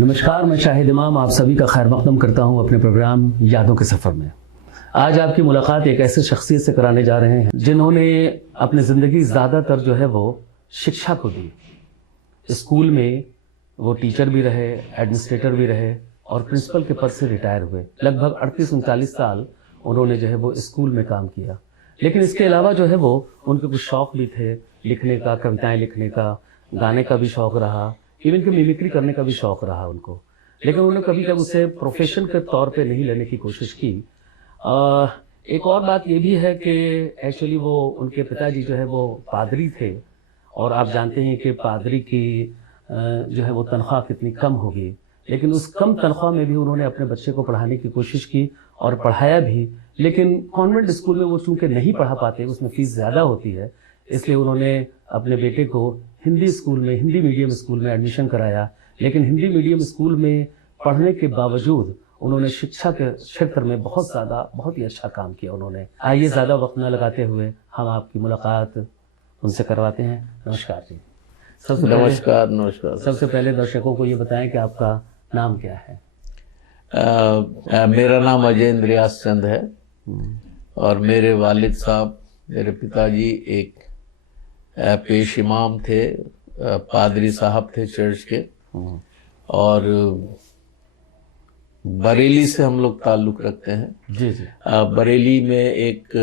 नमस्कार, मैं शाहिद इमाम आप सभी का खैर मकदम करता हूं अपने प्रोग्राम यादों के सफ़र में। आज आपकी मुलाकात एक ऐसे शख्सियत से कराने जा रहे हैं जिन्होंने अपनी ज़िंदगी ज़्यादातर जो है वो शिक्षा को दी। स्कूल में वो टीचर भी रहे, एडमिनिस्ट्रेटर भी रहे और प्रिंसिपल के पद से रिटायर हुए। लगभग 38-39 साल उन्होंने जो है वो स्कूल में काम किया। लेकिन इसके अलावा जो है वो उनके कुछ शौक़ भी थे, लिखने का, कविताएँ लिखने का, गाने का भी शौक़ रहा, इवन कि मिमिक्री करने का भी शौक़ रहा उनको। लेकिन उन्होंने कभी कभी उसे प्रोफेशन के तौर पे नहीं लेने की कोशिश की। एक और बात ये भी है कि एक्चुअली वो उनके पिताजी जो है वो पादरी थे और आप जानते हैं कि पादरी की जो है वो तनख्वाह कितनी कम होगी। लेकिन उस कम तनख्वाह में भी उन्होंने अपने बच्चे को पढ़ाने की कोशिश की और पढ़ाया भी। लेकिन कॉन्वेंट स्कूल में वो चूँकि नहीं पढ़ा पाते, उसमें फ़ीस ज़्यादा होती है, इसलिए उन्होंने अपने बेटे को हिंदी स्कूल में, हिंदी मीडियम स्कूल में एडमिशन कराया। लेकिन हिंदी मीडियम स्कूल में पढ़ने के बावजूद उन्होंने शिक्षा के क्षेत्र में बहुत ही अच्छा काम किया उन्होंने। आइए ज़्यादा वक्त न लगाते हुए हम आपकी मुलाकात उनसे करवाते हैं। नमस्कार जी। नमस्कार। सबसे पहले दर्शकों को ये बताएं कि आपका नाम क्या है? मेरा नाम अजय रियाज चंद है और मेरे वालिद साहब, मेरे पिताजी एक पेश इमाम थे, पादरी साहब थे चर्च के। और बरेली से हम लोग ताल्लुक़ रखते हैं। जी जी। बरेली में एक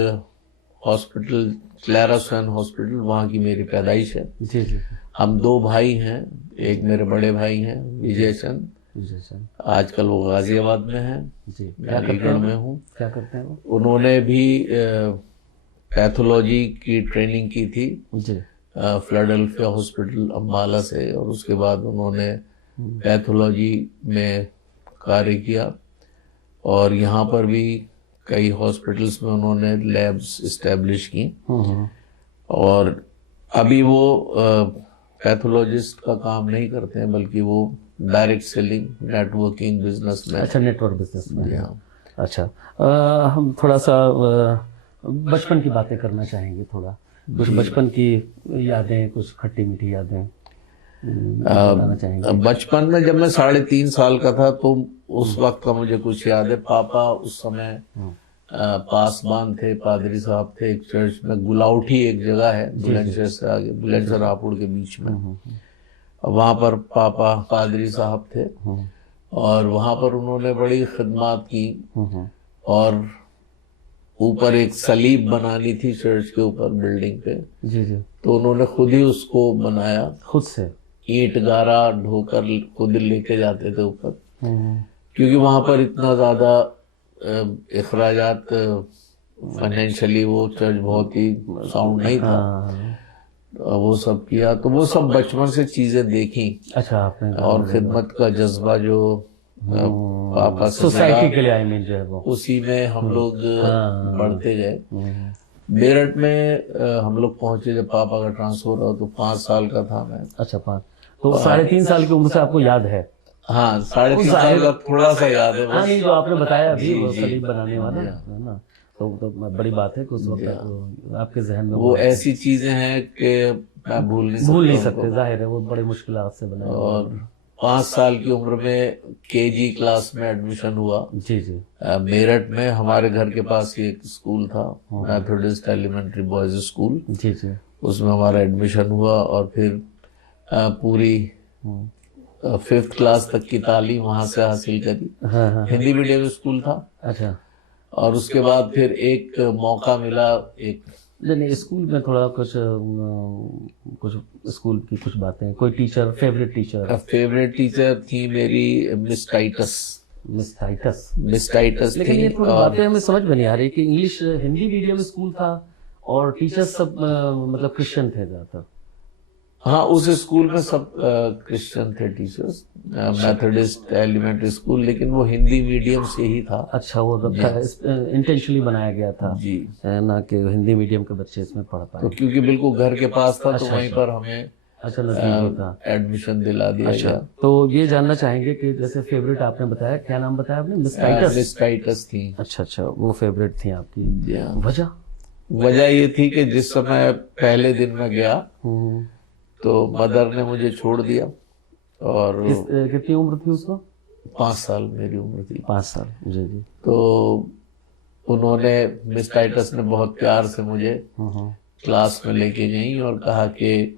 हॉस्पिटल, क्लैरा स्वैन हॉस्पिटल, वहाँ की मेरी पैदाइश है। जी जी। हम दो भाई हैं, एक मेरे बड़े भाई हैं विजय चंद, आजकल वो गाजियाबाद में हैं। जी। मैं अलीगढ़ में हूँ। क्या करते हैं वो? उन्होंने भी पैथोलॉजी की ट्रेनिंग की थी फिलाडेल्फिया हॉस्पिटल अम्बाला से, और उसके बाद उन्होंने पैथोलॉजी में कार्य किया और यहाँ पर भी कई हॉस्पिटल्स में उन्होंने लैब्स इस्टेब्लिश की। और अभी वो पैथोलॉजिस्ट का काम नहीं करते हैं, बल्कि वो डायरेक्ट सेलिंग, नेटवर्किंग बिजनेस में। अच्छा, नेटवर्क बिजनेस में। हाँ। अच्छा, हम थोड़ा सा बचपन की बातें करना चाहेंगे। थोड़ा कुछ बचपन की यादें, कुछ खट्टी मीठी यादें बताना चाहेंगे। बचपन में जब मैं 3.5 साल का था तो उस वक्त का मुझे कुछ याद है। पापा उस समय पासबान थे, पादरी साहब थे एक चर्च में। गुलाउठी एक जगह है बुलंदशहर से आगे, बुलंदशहर रापुड़ के बीच में। वहाँ पर पापा पादरी साहब थे और वहाँ पर उन्होंने बड़ी खिदमत की। और ऊपर एक सलीब बनानी थी चर्च के ऊपर, बिल्डिंग पे। जी जी। तो उन्होंने खुद ही उसको बनाया, खुद से ईंट गारा ढोकर खुद लेके जाते थे ऊपर, क्योंकि वहां पर इतना ज्यादा अखराजात फाइनेंशियली वो चर्च बहुत ही साउंड नहीं था। वो सब किया, तो वो सब बचपन से चीजें देखी। अच्छा, आपने और खिदमत का जज्बा जो पापा से सोसाइटी के लिए, आई मीन, जो है वो, उसी में हम लोग बढ़ते गए। मेरठ में हम लोग पहुंचे जब पापा का ट्रांसफर हुआ, तो 5 साल का था मैं। अच्छा, 5। तो 3.5 साल की उम्र से आपको याद है? हाँ, 3.5 साल का थोड़ा सा याद है। हाँ, नहीं, जो आपने बताया अभी वो सलीब बनाने वाला है ना, तो बड़ी बात है कि उस वक्त आपके जहन में वो ऐसी चीजें हैं कि मैं भूल नहीं सकते। जाहिर है वो बड़े मुश्किलात से बनाया। और 5 साल की उम्र में केजी क्लास में एडमिशन हुआ। जी जी। मेरठ में हमारे घर के पास ही एक स्कूल था, मेथोडिस्ट एलिमेंट्री बॉयज स्कूल। जी जी। उसमें हमारा एडमिशन हुआ और फिर पूरी 5th क्लास तक की तालीम वहां से हासिल करी। हिंदी मीडियम स्कूल था। अच्छा। और उसके बाद फिर एक मौका मिला, एक नहीं, स्कूल में थोड़ा कुछ स्कूल की कुछ बातें, कोई टीचर, फेवरेट टीचर थी मेरी मिस टाइटस। लेकिन ये थोड़ी बातें हमें समझ में नहीं आ रही कि इंग्लिश, हिंदी मीडियम स्कूल था और टीचर्स सब मतलब क्रिश्चियन थे ज्यादातर। हाँ, उस स्कूल में सब क्रिश्चियन थे टीचर्स, मेथोडिस्ट एलिमेंट्री स्कूल, लेकिन वो हिंदी मीडियम से ही था। अच्छा, वो इंटेंशनली बनाया गया था जी, ना कि हिंदी मीडियम के बच्चे इसमें पढ़ पाए। तो क्योंकि बिल्कुल घर के पास था, तो वहीं पर हमें एडमिशन दिला दिया गया। तो ये जानना चाहेंगे कि जैसे फेवरेट आपने बताया, क्या नाम बताया आपने? मिस टाइटस थी। अच्छा, वो फेवरेट थी आपकी। वजह ये थी कि जिस समय पहले दिन में गया तो मदर ने मुझे छोड़ दिया और कितनी उम्र थी उसको? 5 साल मेरी उम्र थी। 5 साल, जी जी। तो उन्होंने, मिस टाइटस ने बहुत प्यार से मुझे क्लास में लेके गई और कहा कि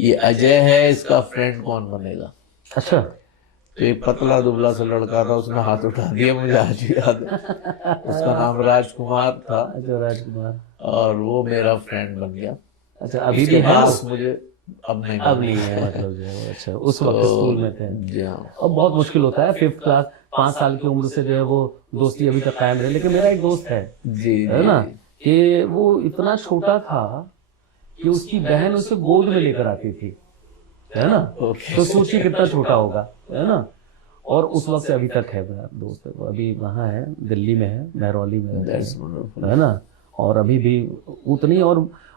ये अजय है, इसका फ्रेंड कौन बनेगा। अच्छा। तो एक पतला दुबला सा लड़का था, उसने हाथ उठा दिया, मुझे आज भी याद है। उसका नाम राजकुमार था। अच्छा, राजकुमार। और वो मेरा फ्रेंड बन गया। अच्छा, अभी भी है पास मुझे अब नहीं है मतलब जो है। अच्छा, उस वक्त तो स्कूल में थे। जी हाँ। अब बहुत मुश्किल होता है 5th क्लास, 5 साल की उम्र से जो है वो दोस्ती अभी तक कायम रहे। लेकिन मेरा एक दोस्त है जी ना, कि वो इतना छोटा था कि उसकी बहन उसे गोद में लेकर आती थी, है ना। तो सोचिए कितना छोटा होगा, है ना। और उस वक्त से अभी तक है मेरा दोस्त। वो अभी वहाँ है, दिल्ली में है, महरौली में है ना। और अभी भी उतनी।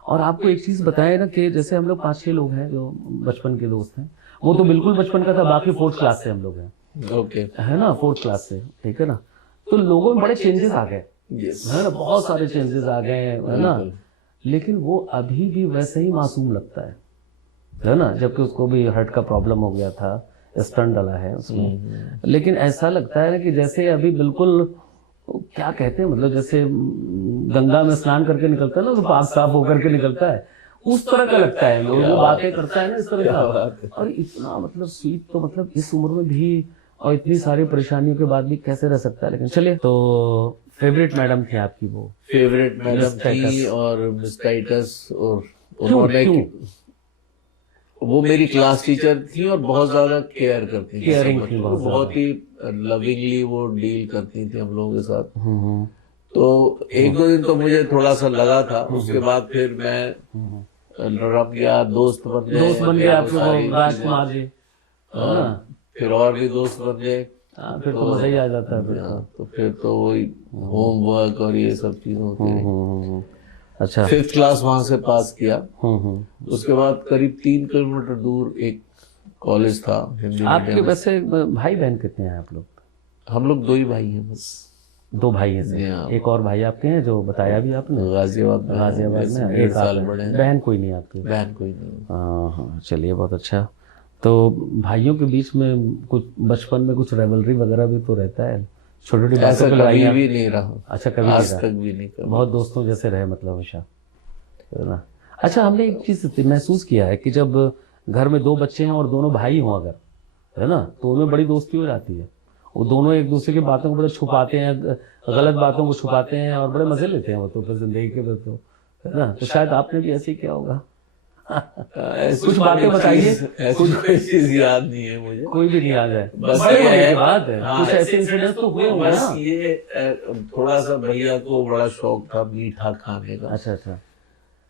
और आपको एक चीज बताए ना कि जैसे हम लोग 5-6 लोग हैं जो बचपन के दोस्त हैं। वो तो बिल्कुल बचपन का था, बाकी 4th क्लास से हम लोग हैं। ओके, है ना, 4th क्लास से, ठीक है ना। तो लोगों में बड़े चेंजेस आ गए, है ना, बहुत सारे चेंजेस आ गए, है ना। लेकिन वो अभी भी वैसे ही मासूम लगता है ना। जबकि उसको भी हार्ट का प्रॉब्लम हो गया था, स्टंट डाला है उसमें। लेकिन ऐसा लगता है ना कि जैसे अभी बिल्कुल, क्या कहते हैं, मतलब जैसे गंगा में स्नान करके निकलता है ना, तो पाक साफ होकर के निकलता है, उस तरह का लगता है। लोग वो बातें करता है ना इस तरह का। और इतना मतलब स्वीट, तो मतलब इस उम्र में भी और इतनी सारी परेशानियों के बाद भी कैसे रह सकता है। लेकिन चलिए, तो फेवरेट मैडम थी आपकी वो? फेवरेट मैडम थी और मिस टाइटस। और उन्होंने, वो मेरी क्लास टीचर थी और बहुत ज्यादा केयर करती थी, केयरिंग थी, बहुत ही लविंगली वो डील करती थी हम लोगों के साथ। तो 1-2 दिन तो मुझे थोड़ा सा लगा था, उसके बाद फिर मैं रम गया, दोस्त बन गए आपके वो राजकुमार जी, है ना। फिर और भी दोस्त बन गए। फिर तो मजा ही आ जाता है फिर तो वही होमवर्क और ये सब चीजें होती रही। अच्छा, 5th क्लास वहां से पास किया। उसके बाद करीब 3 किलोमीटर दूर एक कॉलेज था, हिंदी आपके मीडियम। वैसे भाई बहन कितने हैं आप लोग? हम लोग 2 ही भाई हैं बस। 2 भाई हैं। एक और भाई आपके हैं जो बताया भी आपने, गाजियाबाद में। एक साल बड़े हैं। बहन कोई नहीं आपकी? बहन कोई नहीं। हाँ, चलिए, बहुत अच्छा। तो भाइयों के बीच में कुछ बचपन में कुछ रेवलरी वगैरह भी तो रहता है, छोटी छोटी बातों पे लड़ाई? कभी भी नहीं रहा। अच्छा, कभी आज तक भी नहीं कभी। बहुत दोस्तों जैसे रहे, मतलब हमेशा, है ना। अच्छा, हमने एक चीज महसूस किया है कि जब घर में 2 बच्चे हैं और दोनों भाई हों अगर, है ना, तो उनमें बड़ी दोस्ती हो जाती है। वो दोनों एक दूसरे की बातों को बड़े छुपाते हैं, गलत बातों को छुपाते हैं और बड़े मजे लेते हैं वो तो फिर जिंदगी के, तो है ना। तो शायद आपने भी ऐसे ही किया होगा। कुछ बातें बताइए। कोई चीज याद नहीं है मुझे, कोई भी नहीं याद है, बस बड़े ये की बात है। कुछ ऐसे इंसिडेंट्स तो हुए होंगे बस ना। ये थोड़ा सा भैया को बड़ा शौक था मीठा खाने का। अच्छा अच्छा।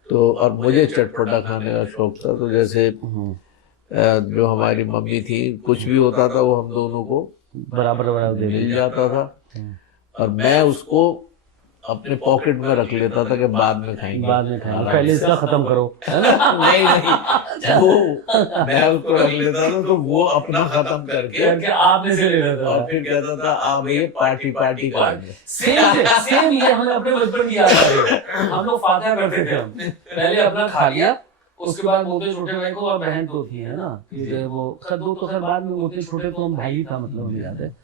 तो और मुझे चटपटा खाने का शौक था। तो जैसे जो हमारी मम्मी थी, कुछ भी होता था वो हम दोनों को बराबर मिल जाता था। और मैं उसको अपने पॉकेट में रख लेता था कि बाद में खाएंगे, पहले इसका खत्म करो, है ना। नहीं, वो मैं उसको रख लेता था तो वो अपना खत्म करके आपने से ले लेता और फिर कहता था आप ये पार्टी करेंगे। सेम ये हमने अपने बचपन की याद है। हम लोग फातिहा करते थे, हम पहले अपना खा लिया, उसके बाद बोलते छोटे भाई को, और बहन तो थी, है ना, वो दो तो खैर बाद में होते, छोटे तो हम भाई ही था, मतलब मुझे याद है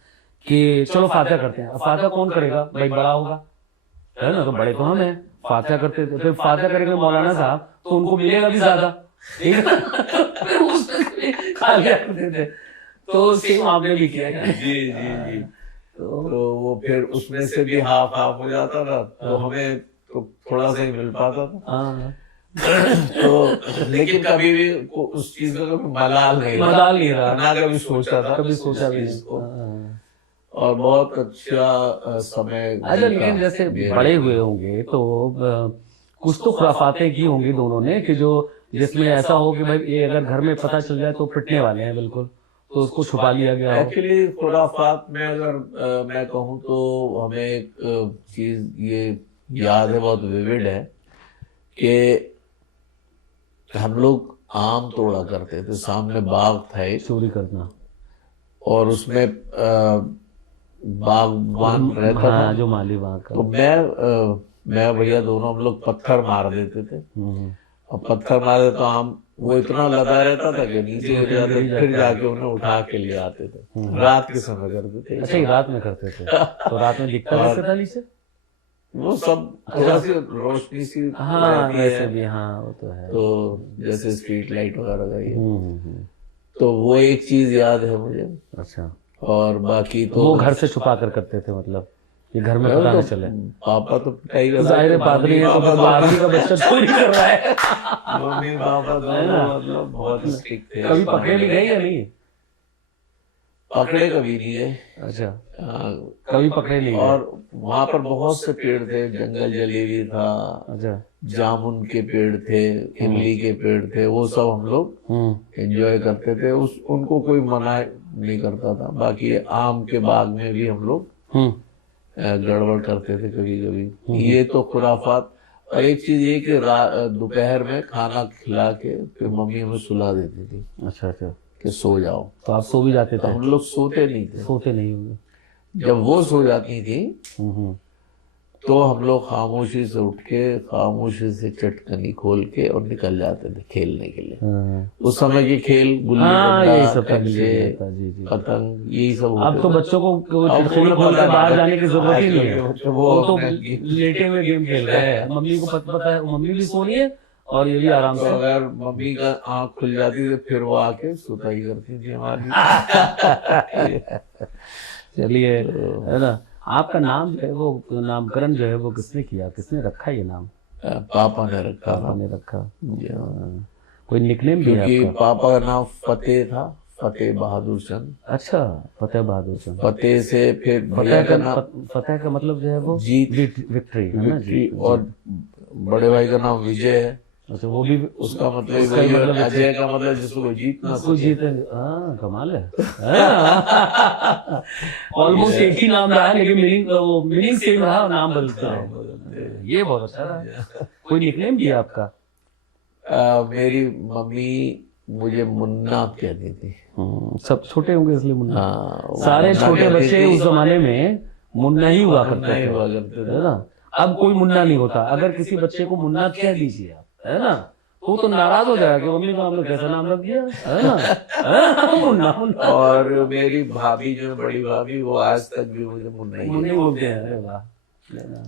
कि चलो फातिहा करते हैं। फातिहा कौन करेगा भाई? बड़ा होगा, है ना, तो बड़े तो हम हैं। फातिहा करते थे, फिर फातिहा करेंगे मौलाना साहब, तो उनको मिलेगा भी ज्यादा, ठीक है। खा लिया करते थे। तो सेम आपने भी किया है। जी। तो वो फिर उसमें से भी हाफ हो जाता था, तो हमें तो थोड़ा सा ही मिल पाता था। तो लेकिन कभी भी उस चीज का कभी मलाल नहीं रहा, ना कभी सोचा था, कभी सोचा भी इसको। और बहुत अच्छा समय। अच्छा, लेकिन जैसे बड़े हुए होंगे तो कुछ तो खुराफातें की होंगी दोनों ने, कि जो जिसमें ऐसा हो कि भाई ये अगर घर में पता चल जाए तो पिटने वाले हैं बिल्कुल, तो उसको छुपा लिया गया। एक्चुअली खुराफात में अगर मैं कहूँ तो हमें एक चीज ये याद है, बहुत विविड है, कि हम लोग आम तोड़ा करते थे। सामने बाग था एक, चोरी करना, और उसमें बागबान रहता था, जो माली बाग का। तो मैं भैया दोनों हम लोग पत्थर मार देते थे और पत्थर मारे तो हम वो इतना लदा रहता था कि नीचे हो जाते, फिर जाके उन्हें उठा के लिए आते थे। रात के समय करते थे। अच्छा, ये रात में करते थे तो रात में दिखता कैसे था नीचे? वो सब थोड़ा सी रोशनी सी हाँ रहती वैसे है, भी, हाँ वो तो है। तो जैसे स्ट्रीट लाइट वगैरह का ये, हम्म। तो वो एक चीज याद है मुझे। अच्छा, और बाकी तो वो घर से छुपा कर करते थे, मतलब ये घर में पता तो न चले। पापा तो पिटाई तो करते जाहिर है थे, पादरी है तो मम्मी मतलब आदमी का बच्चा चोरी कर रहा है। मम्मी पापा दोनों मतलब बहुत स्ट्रिक्ट थे। कभी पकड़े भी गए या नहीं? पकड़े कभी नहीं गए। अच्छा, हाँ, कभी पकड़े नहीं गए। और वहां पर बहुत से पेड़ थे, जंगल जलेबी था, अच्छा, जामुन के पेड़ थे, इमली के पेड़ थे, वो सब हम लोग एंजॉय करते थे। उनको कोई मना नहीं करता था। बाकी आम के बाग में भी हम लोग गड़बड़ करते थे कभी कभी। ये तो खुराफात। और एक चीज ये कि दोपहर में खाना खिला के फिर मम्मी हमें सुला देती थी अच्छा अच्छा, कि सो जाओ। तो आप सो भी जाते तो थे? हम लोग सोते नहीं थे। सोते नहीं होंगे। जब वो सो जाती थी हम्म। तो हम लोग खामोशी से उठ के खामोशी से चटकनी खोल के और निकल जाते थे खेलने के लिए। हाँ, उस समय के खेल गुल्ली हाँ, डंडा, यही सब था, कंचे, गिल्ली डंडा, जी जी। पतंग, यही सब अब होते तो थे। बच्चों को अब चटखनी उन्हें खोल के पता बाहर नहीं, जाने की जरूरत ही नहीं है। आजकल के वो तो अपने लेटे हुए गेम खेल रहे हैं। मम्मी को पता है, मम्मी भी सो रही है और ये भी आराम तो से। अगर मम्मी का आंख खुल जाती थी फिर वो आके सुताई करती थी हमारी। चलिए, है ना। आपका नाम जो है वो नामकरण जो है वो किसने किया, किसने रखा ये नाम? पापा ने रखा पापा था। ने रखा। जी हाँ। हाँ। कोई निकनेम भी है क्योंकि आपका? पापा का नाम फतेह था, फतेह बहादुर चंद। अच्छा, फतेह बहादुर चंद। फतेह से फिर भैया का नाम फतेह का मतलब जो है वो जीत, विक्ट्री है ना, विक्ट्री। जीत। और बड़े भाई का नाम विजय है। अच्छा, वो भी उसका मतलब उसका वही है। मतलब अजय का मतलब जिसको जीत ना उसको सके। जीते। हाँ, कमाल है। ऑलमोस्ट एक ही नाम रहा है लेकिन मीनिंग सेम रहा और नाम बदलते रहे। ये बहुत अच्छा रहा। कोई निकनेम भी है आपका? मेरी मम्मी मुझे मुन्ना कहती थी। सब छोटे होंगे इसलिए मुन्ना। हाँ, वो सारे मुन्ना छोटे कहती बच्चे थी। उस जमाने में मुन्ना ही हुआ मुन्ना करते ही थे, हुआ करते थे। है ना। अब कोई मुन्ना नहीं होता। अगर किसी बच्चे को मुन्ना कह दीजिए आप, है ना, तो नाराज हो जाएगा कि मम्मी को हमने कैसा नाम रख दिया, है ना। मुन्ना मुन्ना। और मेरी भाभी जो है, बड़ी भाभी, वो आज तक भी मुझे मुन्ना ही मुन्ना कहती बोलते हैं। अरे वाह, है ना।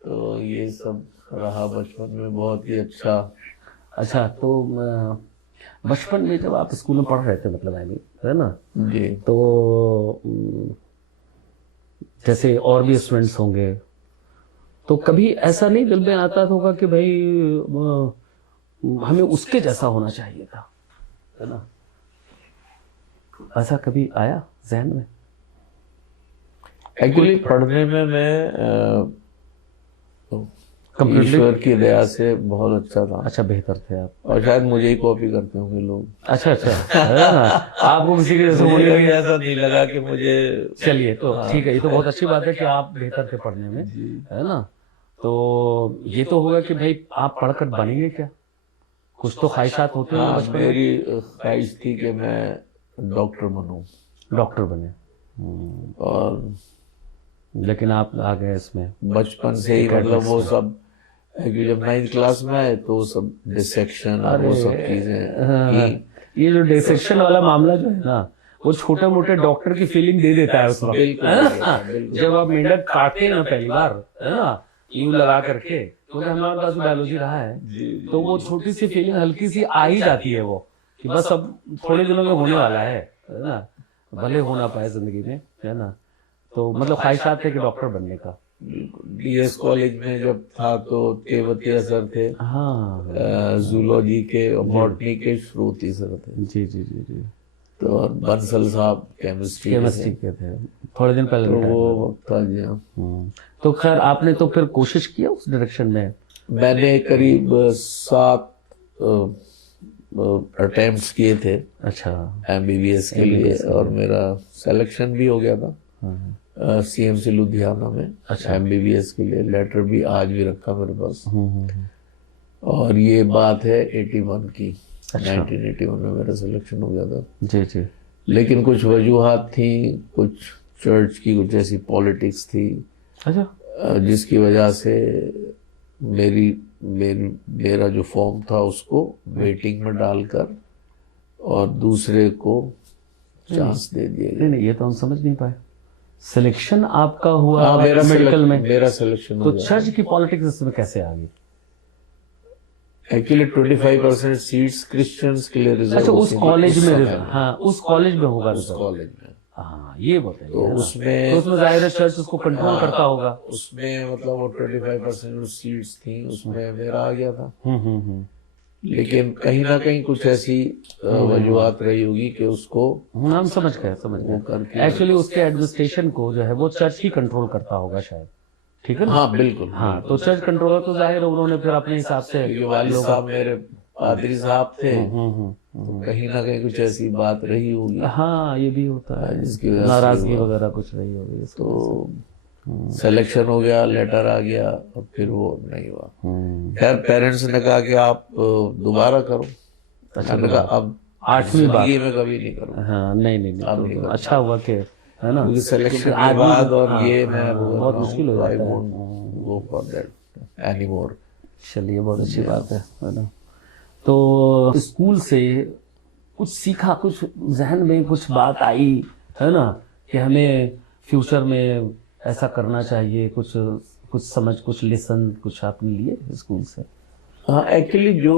तो ये सब रहा बचपन में बहुत ही अच्छा। अच्छा, तो बचपन में जब आप स्कूल में पढ़ रहे थे, मतलब है ना, जी, तो जैसे और भी स्टूडेंट्स होंगे, तो कभी ऐसा नहीं दिल में आता होगा कि भाई हमें उसके जैसा होना चाहिए था, है ना? ऐसा कभी आया जहन में? एक्चुअली पढ़ने में मैं ईश्वर की दया से बहुत अच्छा था। अच्छा, बेहतर थे आप। और शायद मुझे ही कॉपी करते होंगे लोग। अच्छा अच्छा, है ना। आपको किसी के जैसे होने मुझे लगे? ऐसा नहीं लगा कि मुझे। चलिए, तो ठीक है, ये तो बहुत अच्छी बात है कि आप बेहतर थे पढ़ने में, है ना। तो ये तो होगा कि भाई आप पढ़कर बनेंगे क्या? कुछ तो ख्वाहिशात होती हैं बचपन में। मेरी ख्वाहिश थी कि मैं डॉक्टर बनूं। डॉक्टर बने। और लेकिन आप आ गए इसमें बचपन से ही, मतलब वो सब जब 9th क्लास में आए तो सब डिसेक्शन और वो सब चीजें की। ये जो डिसेक्शन वाला मामला जो है ना, वो छोटे मोटे डॉक्टर की फीलिंग दे देता है उस वक्त, बिल्कुल। जब आप मेंढक काटते हैं ना पहली बार, है ना, यूं लगा करके, क्योंकि हमारे पास बायोलॉजी रहा है, तो वो छोटी सी फीलिंग हल्की सी आ ही जाती है वो, कि बस अब थोड़े दिनों में होने वाला है ना, भले हो ना पाए जिंदगी में, है ना। तो मतलब ख्वाहिशात थे कि डॉक्टर बनने का। डीएस कॉलेज में जब था तो केवतिया सर थे, हाँ, जूलॉजी के और बॉटनी के श्रुति सर थे। जी जी जी जी। तो और बंसल साहब केमिस्ट्री के थे, थोड़े दिन पहले तो रिटायर वो हुए। वक्त था जी हाँ। तो खैर आपने तो फिर कोशिश किया उस डायरेक्शन में? मैंने करीब 7 अटेम्प्ट्स किए थे। अच्छा, एमबीबीएस के लिए, और मेरा सिलेक्शन भी हो गया था सीएमसी लुधियाना में। अच्छा, एमबीबीएस के लिए लेटर भी आज भी रखा मेरे पास। और ये बात है 81 की। 1981 में मेरा सिलेक्शन हो गया था। जी जी। लेकिन कुछ वजूहात थी, कुछ चर्च की कुछ ऐसी पॉलिटिक्स थी, अच्छा, जिसकी वजह से मेरी मेरा जो फॉर्म था उसको वेटिंग में डालकर और दूसरे को चांस दे दिया गया। नहीं, ये तो हम समझ नहीं पाए। सिलेक्शन आपका हुआ हाँ, मेडिकल में, मेरा सिलेक्शन तो हुआ। चर्च की पॉलिटिक्स इसमें कैसे आ गई? एक्चुअली 25% सीट्स क्रिश्चियंस के लिए रिजर्व। अच्छा, उस कॉलेज में समय हाँ, उस कॉलेज में होगा उस रिजर्व। कॉलेज में। हाँ, ये बताइए। तो है ना? उसमें तो उसमें जाहिर है चर्च उसको कंट्रोल करता होगा। उसमें मतलब वो 25% जो सीट्स थी उसमें मेरा आ गया था। हम्म। लेकिन कहीं ना कहीं कुछ ऐसी वजूहत रही होगी कि उसको हम समझ गए करके एक्चुअली उसके एडमिनिस्ट्रेशन को जो है वो चर्च ही कंट्रोल करता होगा शायद। ठीक है ना? हाँ बिल्कुल। हाँ, तो चर्च कंट्रोलर तो जाहिर है उन्होंने फिर अपने हिसाब से क्योंकि वालिद साहब मेरे पादरी साहब थे, तो कहीं ना कहीं कुछ ऐसी बात रही होगी हाँ, ये भी होता है, जिसकी वजह से नाराजगी वगैरह कुछ रही होगी इसको। तो सिलेक्शन हो गया, लेटर आ गया और फिर वो नहीं हुआ। खैर पेरेंट्स ने कहा कि आप दोबारा करो। मैंने कहा अब 8वीं बार जिंदगी में कभी नहीं करूँ। हाँ, नहीं तो अच्छा हुआ कि, है ना, क्योंकि सिलेक्शन के आदमी बाद और हाँ, ये मैं बहुत मुश्किल हो आई जाता है। Won't go for that anymore. चलिए, बहुत अच्छी बात है ना। तो स्कूल से कुछ सीखा, कुछ जहन में कुछ बात आई, है ना, कि हमें फ्यूचर में ऐसा करना चाहिए, कुछ समझ, कुछ लेसन कुछ आपने लिए स्कूल से? हाँ, एक्चुअली जो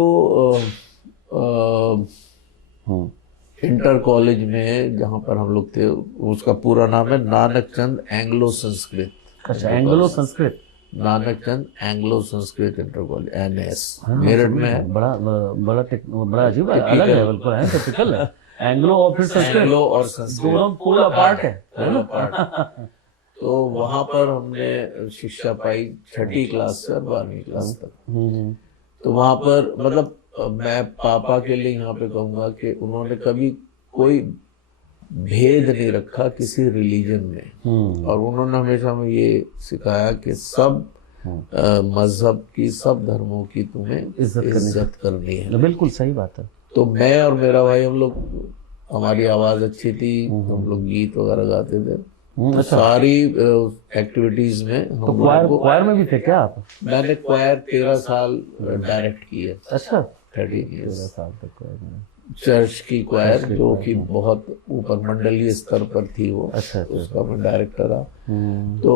इंटर कॉलेज में जहाँ पर हम लोग थे उसका पूरा नाम है नानक चंद एंग्लो संस्कृत। अच्छा, Anglo Sanskrit. Nanak Chand Anglo Sanskrit inter college NS Meerut में है। बड़ा अजीब है, अलग लेवल पर है, टिपिकल है। एंग्लो और फिर संस्कृत, एंग्लो और संस्कृत दोनों पोल अपार्ट है दोनों पार्ट। तो वहां पर हमने शिक्षा पाई 6ठी क्लास से 12वीं क्लास तक। तो वहां पर मतलब मैं पापा के लिए यहाँ पे कहूंगा कि उन्होंने कभी कोई भेद नहीं रखा किसी रिलीजन में, और उन्होंने हमेशा हमें ये सिखाया कि सब मजहब की, सब धर्मों की तुम्हें इज्जत करनी है। बिल्कुल सही बात है। तो मैं और मेरा भाई हम लोग, हमारी आवाज अच्छी थी, हम लोग गीत वगैरह गाते थे। तो सारी एक्टिविटीज में हम तो क्वायर में भी थे क्या आप? मैंने क्वायर 13 साल डायरेक्ट की है। अच्छा, 13 years। 13 साल तक क्वायर में। चर्च की क्वायर जो कि बहुत ऊपर मंडलीय स्तर पर थी वो। अच्छा, उसका मैं डायरेक्टर रहा। तो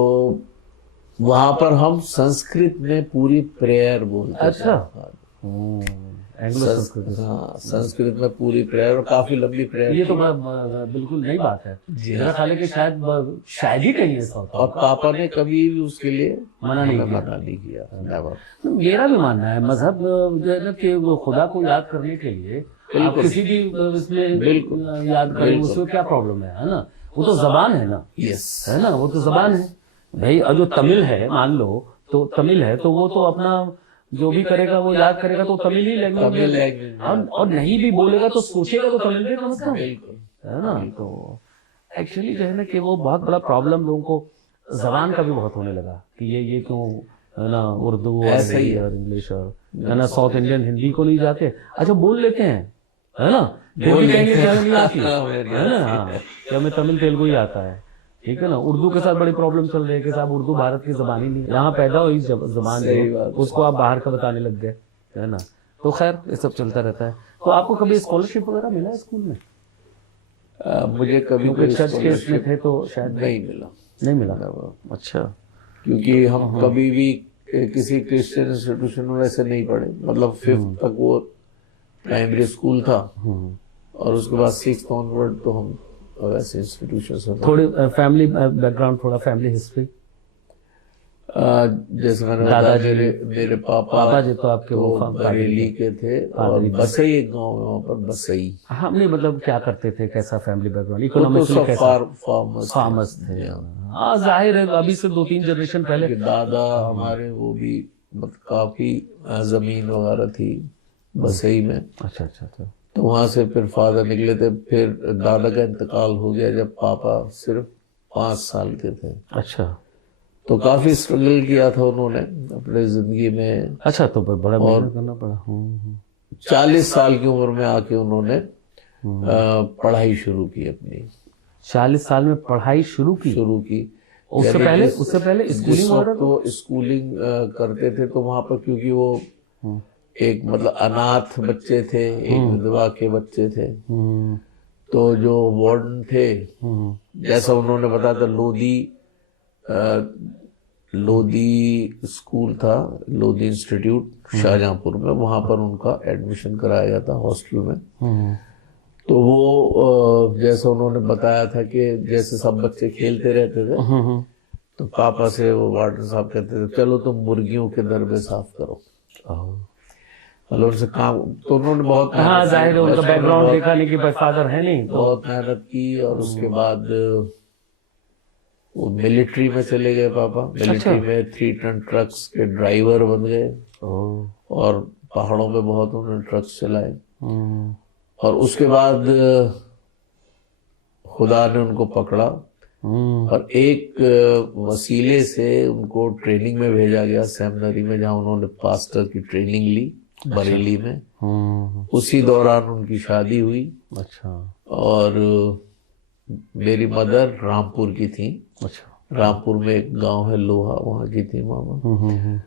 वहां पर हम संस्कृत में पूरी प्रेयर बोलते थे। अच्छा, एंग्लो संस्कृत। हाँ, संस्कृत में पूरी प्रेयर, और काफी लंबी प्रेयर। ये तो बिल्कुल नई बात है। मेरा ख्याल है कि शायद ही कहीं ऐसा होता। और पापा ने कभी भी उसके लिए मना नहीं किया। Never। मेरा भी मानना है, मजहब जो है ना कि वो खुदा को याद करने के लिए आप किसी भी इसमें याद करें, उसमें क्या प्रॉब्लम है ना? वो तो जबान है ना, यस, है ना, वो तो जबान है भाई। और जो तमिल है, मान लो तो तमिल है, तो वो तो अपना जो भी करेगा वो याद करेगा तो तमिल ही लैंग्वेज, और नहीं भी बोलेगा तो सोचेगा तो तमिल में कम से कम, है ना। तो एक्चुअली जो है ना कि वो बहुत बड़ा प्रॉब्लम लोगों को जबान का भी बहुत होने लगा कि ये क्यों, है ना, उर्दू और इंग्लिश और, है ना, साउथ इंडियन हिंदी को नहीं जाते। अच्छा, बोल लेते हैं, है ना, बोल कहेंगे कि हमें नहीं आती, है ना, हाँ, कि हमें तमिल तेलुगु ही आता है। ठीक है ना। उर्दू के साथ बड़ी प्रॉब्लम चल रही है कि साहब उर्दू भारत की जबान ही नहीं, यहाँ पैदा हुई जबान जो, उसको आप बाहर का बताने लग गए, है ना। तो खैर ये सब चलता रहता है। तो आपको कभी स्कॉलरशिप वगैरह मिला स्कूल में? मुझे कभी चर्च के इसमें थे तो शायद नहीं मिला। अच्छा, क्योंकि हम कभी भी किसी क्रिश्चियन इंस्टीट्यूशन में वैसे नहीं पढ़े। मतलब 5th तक वो प्राइमरी स्कूल था, और उसके बाद 6th ऑनवर्ड तो हम वैसे इंस्टीट्यूशन से। थोड़ी फैमिली बैकग्राउंड, थोड़ा फैमिली हिस्ट्री। जैसे मैंने बताया, मेरे पापा जी तो आपके वो बरेली के थे, और बसई एक गांव है वहाँ पर, बसई। हाँ, नहीं मतलब क्या करते थे, कैसा फैमिली बैकग्राउंड, इकोनॉमिकली कैसा? फार्मर्स थे। हाँ, जाहिर है, अभी से 2-3 जनरेशन पहले। दादा हमारे वो भी मतलब काफी जमीन वगैरह थी बसई में। अच्छा। तो वहां से फिर फादर निकले थे, फिर दादा का इंतकाल हो गया जब पापा सिर्फ 5 साल के थे। अच्छा, तो काफी स्ट्रगल किया था उन्होंने अपने जिंदगी में। अच्छा, तो बड़ा मेहनत करना पड़ा। 40 साल की उम्र में आके उन्होंने पढ़ाई शुरू की अपनी। 40 साल में पढ़ाई शुरू की। उससे पहले स्कूलिंग तो स्कूलिंग करते थे, तो वहां पर क्योंकि वो एक मतलब अनाथ बच्चे थे, एक विधवा के बच्चे थे। तो जो वार्डन थे, जैसा उन्होंने बताया था, लोधी स्कूल था, लोधी इंस्टीट्यूट शाहजहांपुर में, वहां पर उनका एडमिशन कराया गया था हॉस्टल में। तो वो जैसा उन्होंने बताया था कि जैसे सब बच्चे खेलते रहते थे, तो पापा से वो वार्डन साहब कहते थे चलो तुम मुर्गियों के दरबे साफ करो। मतलब उनसे काम, तो उन्होंने बहुत हाँ जाहिर है उनका बैकग्राउंड देखा नहीं कि भाई फादर है नहीं, तो बहुत मेहनत की। और उसके बाद वो मिलिट्री में चले गए पापा। मिलिट्री में 3 टन ट्रक्स के ड्राइवर बन गए और पहाड़ों पे बहुत उन्होंने ट्रक्स चलाए। और उसके बाद खुदा ने उनको पकड़ा और एक वसीले से उनको ट्रेनिंग में भेजा गया सेमिनरी में, जहां उन्होंने पास्टर की ट्रेनिंग ली बरेली में। उसी दौरान उनकी शादी हुई। अच्छा। और मेरी मदर रामपुर की थी। अच्छा। रामपुर में एक गांव है लोहा, वहां की थी मामा।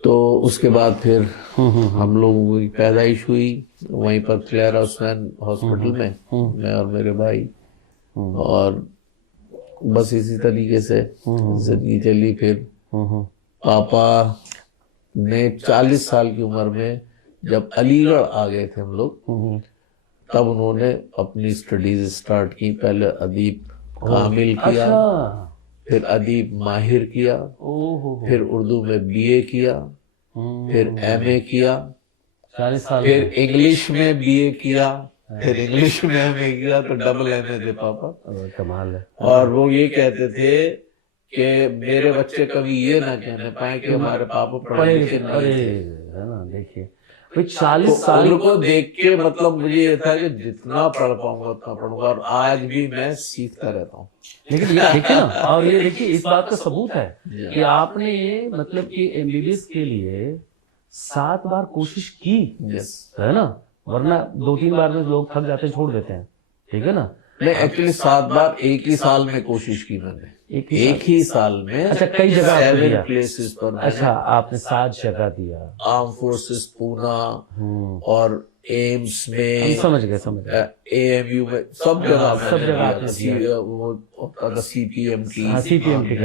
तो उसके बाद फिर हम लोगों की पैदाइश हुई वहीं पर क्लेरा उस्मान हॉस्पिटल में, मैं और मेरे भाई। और बस इसी तरीके से जिंदगी चली। फिर पापा ने 40 साल की उम्र में जब अलीगढ़ आ गए थे हम लोग, तब उन्होंने अपनी स्टडीज स्टार्ट की। पहले अदीब कामिल किया, फिर अदीब माहिर किया, फिर उर्दू में बीए किया, फिर एमए किया, 40 साल फिर इंग्लिश में बीए किया, फिर इंग्लिश में एमए किया। तो डबल एमए थे पापा। कमाल है। और वो ये कहते थे कि मेरे बच्चे कभी ये ना कहने पाए कि हमारे पापा पढ़े लिखे नहीं थे। है ना, देखिए भाई 40 साल को देख के मतलब मुझे ये था कि जितना पढ़ पाऊंगा उतना पढ़ूंगा। और आज भी मैं सीखता रहता हूँ। लेकिन ये देखिए ना, और ये देखिए इस बात का सबूत है कि आपने मतलब कि एमबीबीएस के लिए 7 बार कोशिश की, है ना, वरना 2-3 बार में लोग थक जाते हैं, छोड़ देते हैं। ठीक है ना। नहीं, एक्चुअली 7 बार एक ही साल में कोशिश की मैंने। एक ही साल में। अच्छा, कई जगह 7 प्लेसेस पर। अच्छा, आपने 7 जगह दिया। आर्म फोर्सेस पूना और एम्स में, समझ गए एएमयू में, सब जगह वो सीपीएमटी सीपीएमटी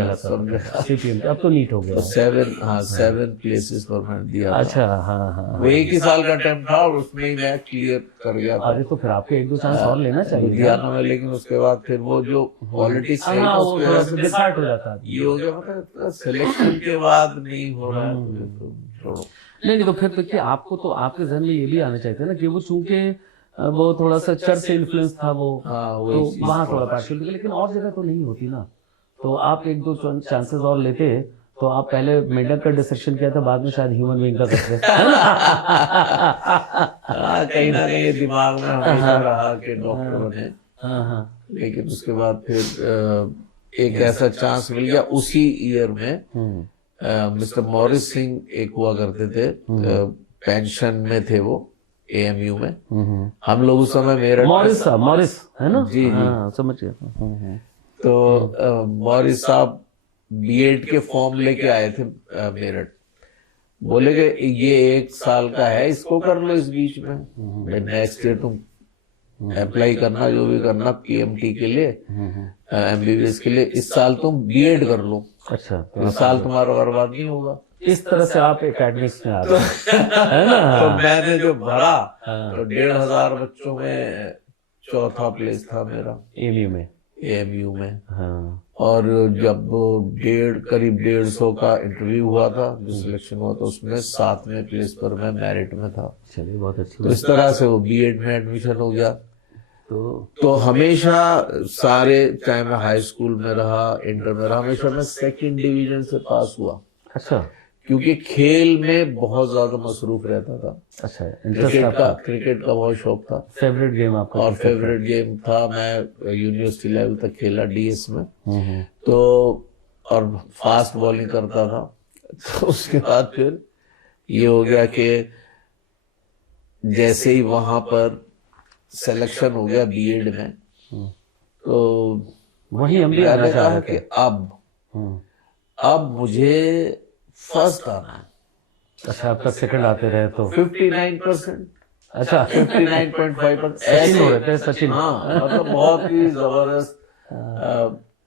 अब तो नीट हो गया। 7 प्लेसेस पर मैंने दिया। अच्छा। हाँ। वो एक ही साल का अटेम्प्ट था और उसमें ही मैं क्लियर कर गया था। अरे तो फिर आपको 1-2 चांस और लेना चाहिए दिया ना। लेकिन उसके बाद फिर वो जो पॉलिटिक्स है वो थोड़ा सा डिसहार्ट हो जाता है। ये हो गया, मतलब सिलेक्शन के बाद नहीं हो रहा है तो छोड़ो। नहीं, तो फिर देखिए आपको तो आपके जहन में ये भी आना चाहिए था ना कि वो चूंकि वो थोड़ा सा चर्च से इन्फ्लुएंस था वो, तो वहां थोड़ा पार्शियल, लेकिन और जगह तो नहीं होती ना। तो आप 1-2 चांसेस और लेते तो आप पहले मेंढक का डिसेक्शन किया था, बाद में शायद ह्यूमन बीइंग का करते। कहीं ना कहीं दिमाग में हमेशा रहा कि डॉक्टर बने। लेकिन उसके बाद फिर एक ऐसा चांस मिल गया उसी ईयर में। मिस्टर मॉरिस सिंह एक हुआ करते थे, पेंशन में थे वो एएमयू में। हम लोग उस समय मेरठ, मॉरिस है ना। जी समझ गया। तो मॉरिस साहब बीएड के फॉर्म लेके आए थे मेरठ। बोले कि ये 1 साल का है, इसको कर लो इस बीच में, नेक्स्ट ईयर तुम अप्लाई करना, जो भी करना पीएमटी के लिए, एमबीबीएस के लिए, इस साल तुम बीएड कर लो। अच्छा, तो इस साल तुम्हारा बर्बाद नहीं होगा। इस तरह से आप एकेडमिक्स में आ गए, है ना। तो मैंने जो भरा तो 1,500 बच्चों में 4था प्लेस था मेरा एएमयू में। और जब करीब 150 का इंटरव्यू हुआ था, जो सिलेक्शन हुआ था, उसमें 7वें प्लेस पर मैं मेरिट में था। चलिए, बहुत अच्छी। तो इस तरह से वो बीएड में एडमिशन हो गया। तो हमेशा सारे, चाहे मैं हाई स्कूल में रहा, इंटर में रहा, हमेशा मैं 2nd डिवीजन से पास हुआ। अच्छा। क्योंकि खेल में बहुत ज्यादा मसरूफ रहता था। अच्छा, क्रिकेट का बहुत शौक था। फेवरेट गेम आपका? और फेवरेट गेम था, मैं यूनिवर्सिटी लेवल तक खेला डीएस में। तो और फास्ट बॉलिंग करता था। तो उसके बाद फिर ये हो गया कि जैसे ही वहां पर सिलेक्शन हो गया बीएड में, तो वही हम भी आना चाह रहे थे कि अब मुझे फर्स्ट आना है। अच्छा, अब तक सेकंड आते रहे तो 59%, अच्छा 59.5% सचिन हो रहे थे, सचिन। हाँ, मतलब बहुत ही जबरदस्त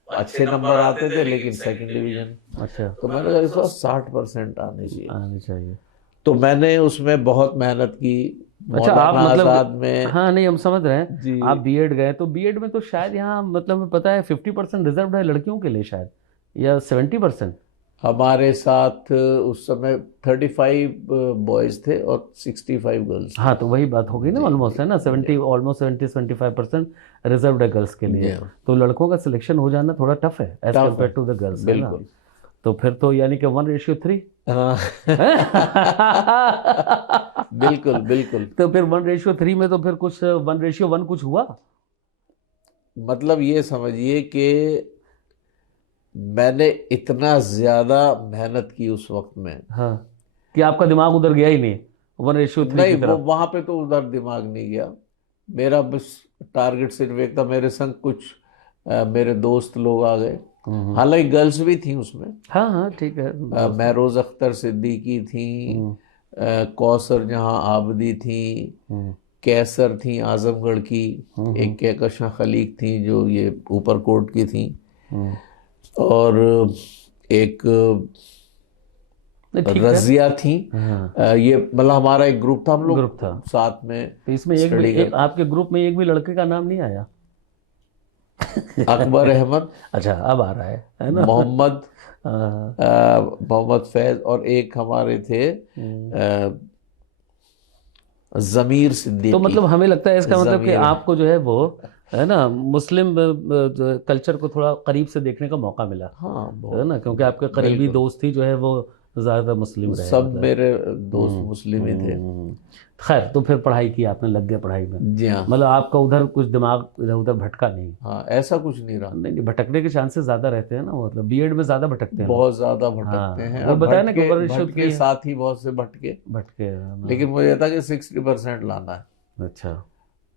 अच्छे नंबर आते थे, लेकिन सेकंड डिवीजन। अच्छा, तो मैंने कहा इस बार 60% आने चाहिए। आनी चाहिए। तो मैंने उसमें बहुत मेहनत की, अच्छा, आप मौलाना मतलब, आजाद में। हाँ नहीं हम समझ रहे हैं, जी, आप बीएड गए तो बीएड में तो शायद यहाँ मतलब हमें पता है 50% रिजर्व है लड़कियों के लिए शायद, या 70%। हमारे साथ उस समय 35 बॉयज थे और 65 गर्ल्स थी। हाँ तो वही बात हो गई ना, जी ऑलमोस्ट जी है ना, जी 70 ऑलमोस्ट 70-75% रिजर्व है गर्ल्स के जी लिए। हाँ, तो लड़कों का सिलेक्शन हो जाना थोड़ा टफ है एज टफ है, कम्पेयर टू द गर्ल्स, है ना। बिल्कुल। तो फिर तो यानी कि 1:3। हाँ। बिल्कुल बिल्कुल। तो फिर 1:3 में तो फिर कुछ 1:1 कुछ हुआ। मतलब ये समझिए कि मैंने इतना ज्यादा मेहनत की उस वक्त में। हाँ, कि आपका दिमाग उधर गया ही नहीं 1:3 नहीं, की वो तरफ। वहां पे तो उधर दिमाग नहीं गया मेरा, बस टारगेट सिर्फ एक था। मेरे संग कुछ मेरे दोस्त लोग आ गए, हम्म। हालांकि गर्ल्स भी थी उसमें। हाँ हाँ ठीक है, दोस्त। महरोज अख्तर सिद्दीकी थी, हम्म कौसर जहां आबदी थी, हम्म कैसर थी आजमगढ़ की, हम्म एक कहकशां खलीक थी जो ये ऊपरकोट की थी, हम्म। और एक नहीं ठीक है। रजिया थी। हाँ, ये मतलब हमारा एक ग्रुप था, हम ग्रुप था। लोग साथ में तो इसमें स्टडी करते। आपके ग्रुप में एक भी लड़के का नाम नहीं आया। अकबर अहमद, अच्छा, अब आ रहा है ना। मोहम्मद हाँ, मोहम्मद फैज, और एक हमारे थे हम्म। जमीर तो सिद्दीकी। मतलब हमें लगता है इसका मतलब कि जमीर, आपको जो है वो, है ना, मुस्लिम कल्चर को थोड़ा करीब से देखने का मौका मिला, हाँ है बहुत, ना, क्योंकि आपके करीबी बिल्कुल। दोस्त ही जो है वो ज़्यादातर मुस्लिम रहे सब मतलब। मेरे दोस्त हम्म मुस्लिम ही थे। खैर, तो फिर पढ़ाई की आपने, लग गए पढ़ाई में। जी हाँ। मतलब आपका उधर कुछ दिमाग इधर उधर भटका नहीं। हाँ, ऐसा कुछ नहीं रहा। नहीं नहीं, भटकने के चांसेस ज़्यादा रहते हैं ना, मतलब बीएड में ज़्यादा भटकते हैं लोग। बहुत ज्यादा भटकते हाँ हैं, वही और बताया ना कि भटके ऊपर इशू भटके 3 है। साथ ही बहुत से भटके। भटके है ना। लेकिन मुझे था कि 60% लाना है, अच्छा।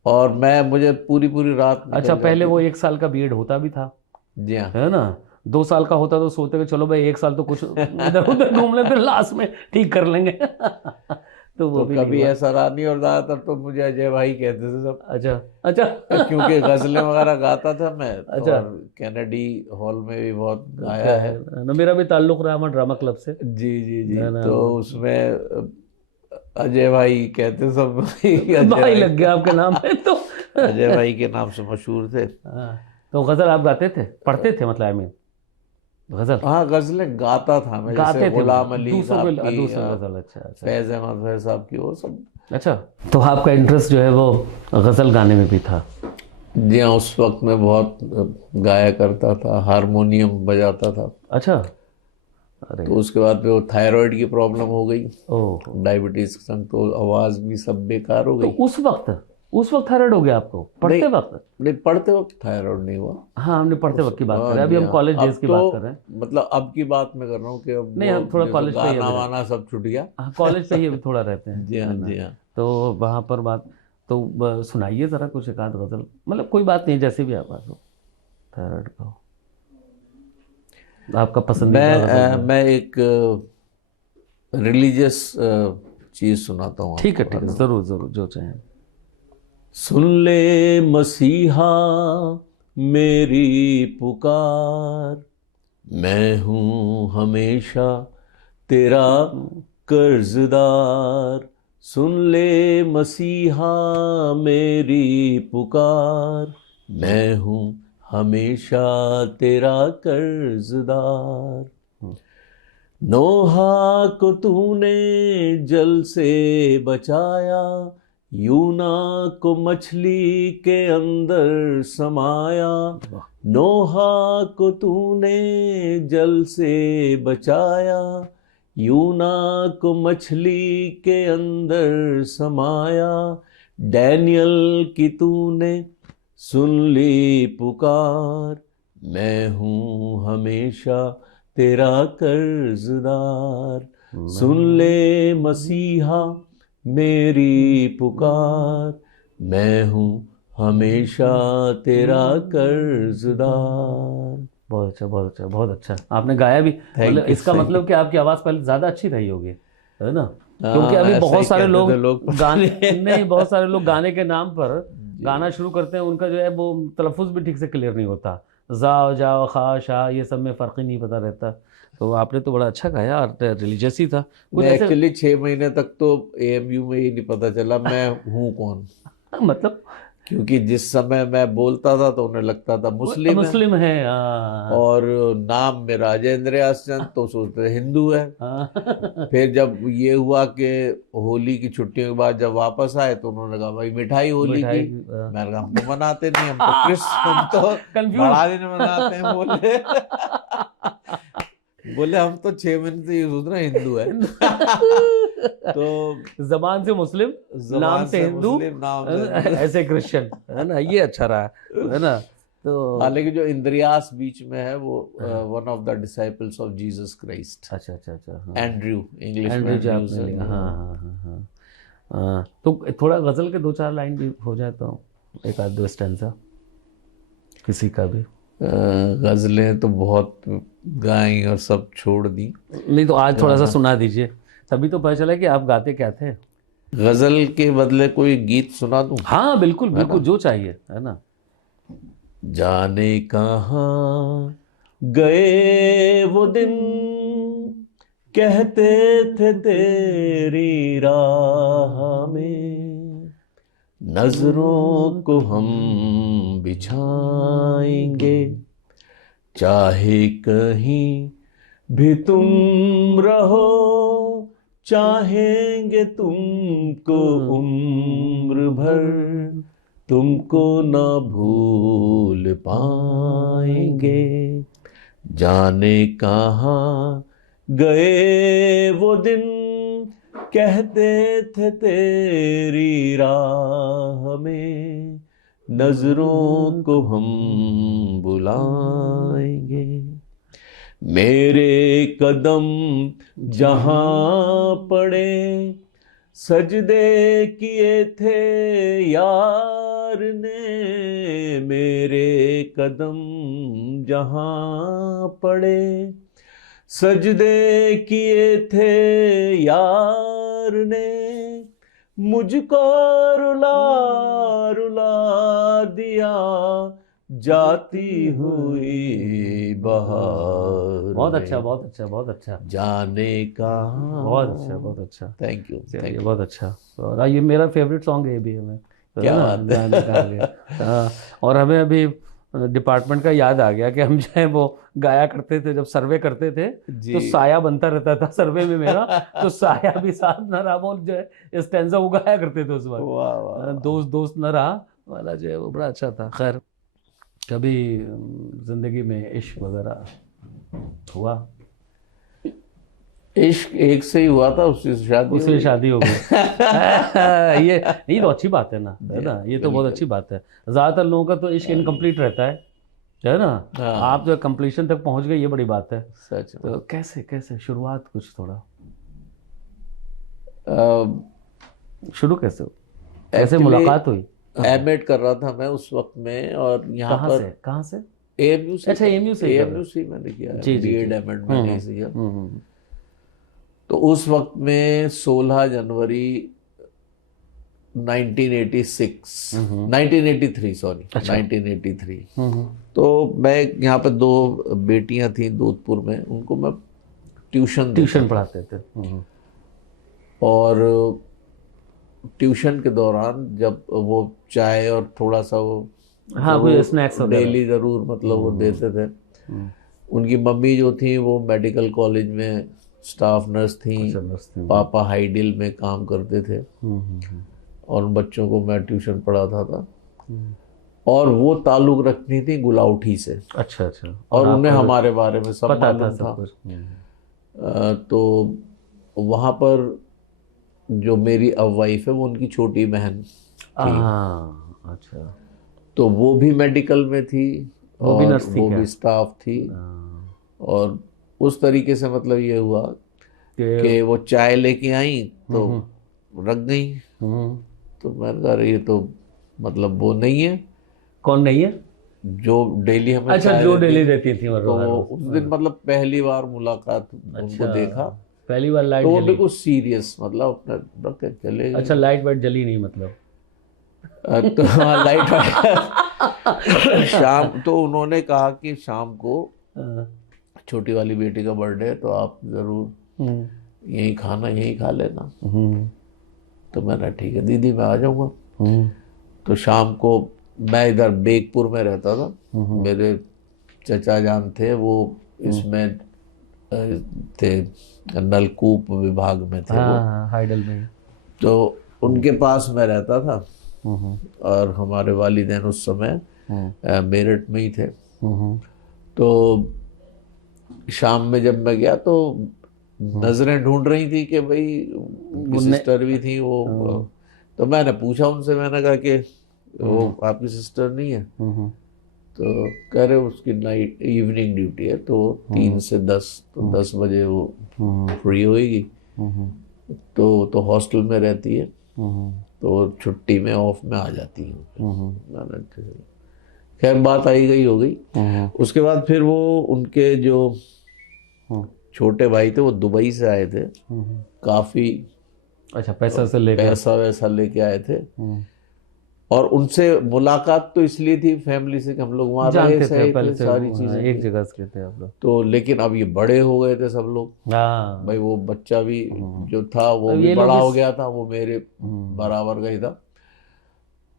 और मैं मुझे पूरी पूरी रात अच्छा, निकल पहले जाती वो थी। 1 साल का बीएड होता भी था, जी हाँ। है ना। 2 साल का होता तो सोचते कि चलो भाई 1 साल तो कुछ इधर उधर घूम ले, फिर लास्ट में ठीक कर लेंगे। तो वो तो भी नहीं कभी हुआ। ऐसा रहा नहीं, और ज्यादातर तो मुझे अजय भाई कहते थे सब, अच्छा अच्छा। क्योंकि गजलें वगैरह गाता था मैं तो, अच्छा, और कैनेडी हॉल में भी बहुत क्या गाया है। है ना, मेरा भी ताल्लुक रहा हमारे ड्रामा क्लब से, जी जी जी। है ना। तो उसमें अजय भाई कहते सब, अजय भाई भाई, लग गया आपके नाम में तो। अजय भाई के नाम से मशहूर थे। हाँ, तो गजल आप गाते थे, पढ़ते थे मतलब, आई मीन गजल हाँ, गजलें गाता था मैं, जैसे गाते थे गुलाम मतलब अली दूसरों साहब को, की, दूसरों गजल। अच्छा अच्छा फैज अहमद फैज साहब की, वो सब। अच्छा। तो आपका इंटरेस्ट जो है वो गजल गाने में भी था। जी हाँ, उस वक्त मैं बहुत गाया करता था, हारमोनियम बजाता था। अच्छा। अरे। तो उसके बाद में वो थायराइड की प्रॉब्लम हो गई, ओह। डायबिटीज के संग, तो आवाज भी सब बेकार हो तो गई। उस वक्त थायराइड हो गया आपको नहीं पढ़ते वक्त। नहीं, पढ़ते वक्त थायराइड नहीं हुआ। हाँ, हमने पढ़ते वक्त की बात कर रहे हैं, अभी जी हम हाँ, कॉलेज डेज अब की तो बात कर रहे हैं। मतलब अब की बात मैं कर रहा हूँ कि अब नहीं, वो हम थोड़ा जैसे कॉलेज पे ही गाना अभी रहते वाना सब छूट गया। हैं। हाँ, कॉलेज पे ही अभी थोड़ा रहते हैं, जी हाँ है ना। जी हाँ। तो वहाँ पर बात, तो सुनाइए ज़रा कुछ एक आध गजल, मतलब कोई बात नहीं, जैसे भी आवाज़ हो, थायराइड का हो, आपका पसंदीदा गजल जो है। मैं एक रिलीजियस चीज सुनाता हूँ ठीक है आपको, ठीक है है, ना। ज़रूर ज़रूर, जो चाहें। सुन ले मसीहा मेरी पुकार, मैं हूँ हमेशा तेरा कर्जदार। सुन ले मसीहा मेरी पुकार, मैं हूँ हमेशा तेरा कर्जदार। नोहा को तूने जल से बचाया, यूना को मछली के अंदर समाया। नोहा को तूने जल से बचाया, यूना को मछली के अंदर समाया। डैनियल की तूने सुन ली पुकार, मैं हूँ हमेशा तेरा कर्जदार। सुन ले मसीहा मेरी पुकार, मैं हूँ हमेशा तेरा कर्जदार। बहुत अच्छा बहुत अच्छा बहुत अच्छा, आपने गाया भी, मतलब थैंक यू इसका थैंक यू। मतलब कि आपकी आवाज़ पहले ज़्यादा अच्छी रही होगी। है ना, क्योंकि अभी ऐसा बहुत ही सारे कहते थे लोग लोग। गाने नहीं, बहुत सारे लोग गाने के नाम पर गाना शुरू करते हैं, उनका जो है वो तलफ़ुज़ भी ठीक से क्लियर नहीं होता, जाओ जाओ खा शा ये सब में फ़र्क ही नहीं पता रहता। तो आपने तो बड़ा अच्छा गाया और रिलीजियस ही था कुछ मैं ऐसे। एक्चुअली 6 महीने तक तो एएमयू में ही नहीं पता चला मैं हूँ कौन, मतलब क्योंकि जिस समय मैं बोलता था तो उन्हें लगता था वो मुस्लिम है, मुस्लिम है, हाँ और नाम में राजेंद्र यासन तो सोचते थे हिंदू है। हाँ। फिर जब ये हुआ कि होली की छुट्टियों के बाद जब वापस आए तो उन्होंने कहा भाई मिठाई होली मिठाई की। मैंने कहा हम तो मनाते नहीं, हम तो हम तो कंफ्यूज। बड़ा दिन मनाते हैं। बोले बोले हम तो 6 महीने से ये सोच रहे हैं हिंदू है। तो जबान से मुस्लिम, नाम जबान से हिंदू, मुस्लिम, नाम से हिंदू। ऐसे क्रिश्चियन, है ना, ये अच्छा रहा है ना। तो हालांकि जो इंद्रियास बीच में है वो one of the disciples of Jesus Christ, अच्छा अच्छा अच्छा, हाँ। एंड्रयू, इंग्लिश में एंड्रयू जो एंड्रयूज आपने है। लिया, हाँ हाँ हाँ हाँ हाँ। तो थोड़ा गजल के 2-4 लाइन भी हो जाए तो, एक आध दो स्टैंजा किसी का भी। गजलें तो बहुत गाई और सब छोड़ दी। नहीं तो आज थोड़ा सा सुना दीजिए, तभी तो पता चला कि आप गाते क्या थे। गजल के बदले कोई गीत सुना दूं? हाँ बिल्कुल बिल्कुल, जो चाहिए, है ना। जाने कहाँ गए वो दिन, कहते थे तेरी राह में, नजरों को हम बिछाएंगे, चाहे कहीं भी तुम रहो, चाहेंगे तुमको उम्र भर, तुमको ना भूल पाएंगे। जाने कहाँ गए वो दिन, कहते थे तेरी राह में, नजरों को हम बुलाएंगे। मेरे कदम जहां पड़े, सजदे किए थे यार ने, मेरे कदम जहां पड़े, सजदे किए थे यार ने, मुझको रुला रुला दिया, जाती हुई बहार। बहुत अच्छा बहुत अच्छा बहुत अच्छा, जाने कहाँ। बहुत अच्छा बहुत अच्छा। थैंक यू, चलिए बहुत अच्छा। और ये मेरा फेवरेट सॉन्ग है, ये भी हमें तो क्या है ना, बात है। गाने का आगे। हाँ, और हमें अभी डिपार्टमेंट का याद आ गया कि हम जो है वो गाया करते थे जब सर्वे करते थे, जी। तो साया बनता रहता था सर्वे में मेरा, तो साया भी साथ न रहा, वो जो है स्टैंजा वो गाया करते थे उस वाह वक्त, वाह। दोस्त दोस्त न रहा वाला जो है वो बड़ा अच्छा था। खैर, कभी जिंदगी में इश्क वगैरह हुआ? इश्क एक से ही हुआ था, उससे शादी हो उससे गई। शादी हो गई। ये तो अच्छी बात है ना, है ना, ये तो बहुत बिल्कुल। अच्छी बात है। ज़्यादातर लोगों का तो इश्क इनकम्प्लीट रहता है ना। हाँ। आप जो कंप्लीशन तक पहुंच गए, ये बड़ी बात है। सच में। तो कैसे कैसे शुरुआत, कुछ थोड़ा शुरू कैसे हो, कैसे मुलाकात हुई? एमएड कर रहा था मैं उस वक्त में, और यहाँ पर कहाँ से? एएमयू से। अच्छा, AMU से ही कर रहे एएमयू से मैंने किया है, जी जी बीएड जी। एमएड मैंने इसे किया। हम्म। तो उस वक्त में 16 जनवरी 1986, 1983 सॉरी, अच्छा। 1983। हम्म। तो मैं यहाँ पे 2 बेटियां थी दूधपुर में, उनको मैं ट्यूशन ट्यूशन पढ़ाते थे। और ट्यूशन के दौरान जब वो चाय और थोड़ा सा वो हाँ, कोई स्नैक्स वगैरह। डेली जरूर मतलब वो देते थे। उनकी मम्मी जो थी वो मेडिकल कॉलेज में स्टाफ नर्स थी, पापा हाईडिल में काम करते थे, और उन बच्चों को मैं ट्यूशन पढ़ाता था। और वो ताल्लुक रखनी थी गुलाउठी से। अच्छा अच्छा। और उन्हें हमारे बारे में सब पता था, मालूम सब था। कुछ। तो वहाँ पर जो मेरी अब वाइफ है वो उनकी छोटी बहन थी। अच्छा। तो वो भी मेडिकल में थी, वो भी और नर्स थी वो क्या? भी स्टाफ थी। और उस तरीके से मतलब ये हुआ कि वो चाय लेके आई तो रख गई। तो मैंने कहा ये तो मतलब वो नहीं है। कौन नहीं है? जो डेली हमें अच्छा, चाय जो देती डेली थी। देती थी तो उस दिन मतलब पहली बार मुलाकात, उनको देखा। पहली बार लाइट तो वो जली। बिल्कुल सीरियस, मतलब अपना रख के चले गए। अच्छा, लाइट वाइट जली नहीं मतलब? तो हाँ, लाइट शाम तो उन्होंने कहा कि शाम को हाँ। छोटी वाली बेटी का बर्थडे है, तो आप जरूर यहीं खाना, यहीं खा लेना। तो मैंने ठीक है दीदी, मैं आ जाऊंगा। तो शाम को मैं इधर बेगपुर में रहता था, मेरे चचा जान थे, वो इसमें थे, नलकूप विभाग में थे वो। हाँ, हाइडल में। तो उनके पास मैं रहता था, और हमारे वालिदैन उस समय मेरठ में ही थे। तो शाम में जब मैं गया तो नजरें ढूंढ रही थी कि भाई उनकी सिस्टर भी थी वो। तो मैंने पूछा उनसे, मैंने कहा कि वो आपकी सिस्टर नहीं है? तो कह रहे उसकी नाइट इवनिंग ड्यूटी है, तो 3 से 10, तो 10 बजे वो फ्री होएगी। तो हॉस्टल में रहती है, तो छुट्टी में ऑफ में आ जाती है। मैंने खैर बात आई गई हो गई। उसके बाद फिर वो उनके जो छोटे भाई थे वो दुबई से आए थे, काफी अच्छा, पैसा से लेकर पैसा वैसा लेके आए थे। और उनसे मुलाकात तो इसलिए थी फैमिली से कि हम लोग वहाँ रहे सही थे, सारी चीजें एक जगह से थे आप लोग। तो। लेकिन अब ये बड़े हो गए थे सब लोग। हाँ भाई वो बच्चा भी जो था वो भी बड़ा हो गया था, वो मेरे बराबर का ही था।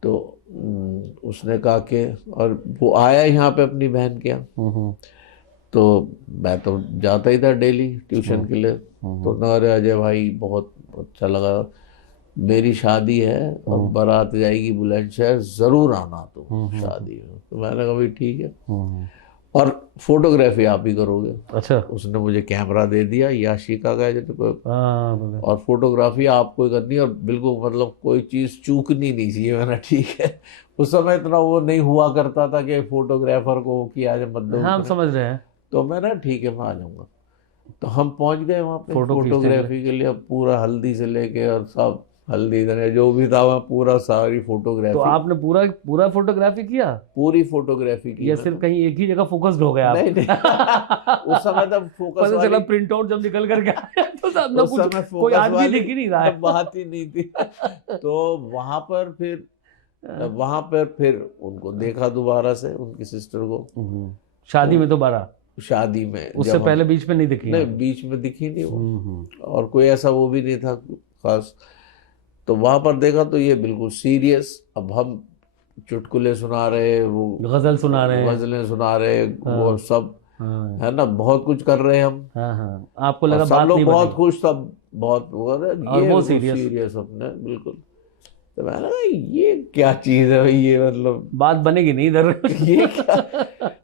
तो उसने कहा कि, और वो आया यहाँ पे अपनी बहन के यहाँ। तो मैं तो जाता ही था डेली ट्यूशन के लिए। तो अरे अजय भाई बहुत अच्छा लगा, मेरी शादी है और बारात जाएगी बुलंदशहर, जरूर आना तो शादी में। तो मैंने कहा भाई ठीक है, और फोटोग्राफी आप ही करोगे। अच्छा। उसने मुझे कैमरा दे दिया, याशिका का है जो, और फोटोग्राफी आपको ही करनी, और बिल्कुल मतलब कोई चीज चूकनी नहीं चाहिए। मैंने ठीक है, उस समय इतना वो नहीं हुआ करता था कि फोटोग्राफर को कि आज मतलब। हाँ, हम समझ रहे हैं। तो मैंने ठीक है मैं आ जाऊंगा। तो हम पहुंच गए वहाँ पे फोटो फोटोग्राफी के लिए। अब पूरा हल्दी से लेके और सब, हल्दी जो भी था वहाँ पूरा सारी फोटोग्राफी। तो आपने पूरा पूरा फोटोग्राफी किया? पूरी फोटोग्राफी की। या सिर्फ कहीं एक ही जगह फोकस्ड हो गया आप? नहीं नहीं उस समय तब फोकस पता चला प्रिंट आउट जब निकल करके आया तो सब ना कुछ, कोई आदमी दिख ही नहीं रहा है। बात ही नहीं थी। तो वहां पर फिर उनको देखा दोबारा से, उनकी सिस्टर को शादी में दोबारा? शादी में, उससे पहले बीच में नहीं दिखी? नहीं, बीच में दिखी नहीं वो, और कोई ऐसा वो भी नहीं था खास। तो वहां पर देखा तो ये बिल्कुल सीरियस। अब हम चुटकुले सुना रहे, वो गजल सुना रहे, गजलें सुना रहे, वो सब है ना, बहुत कुछ कर रहे हैं हम। हाँ। आपको लगा सब बात लोग नहीं बहुत बनी? खुश, सब बहुत और वो सीरियस अपने बिल्कुल। तो मैंने कहा ये क्या चीज है भाई, ये मतलब बात बनेगी नहीं इधर। ये क्या।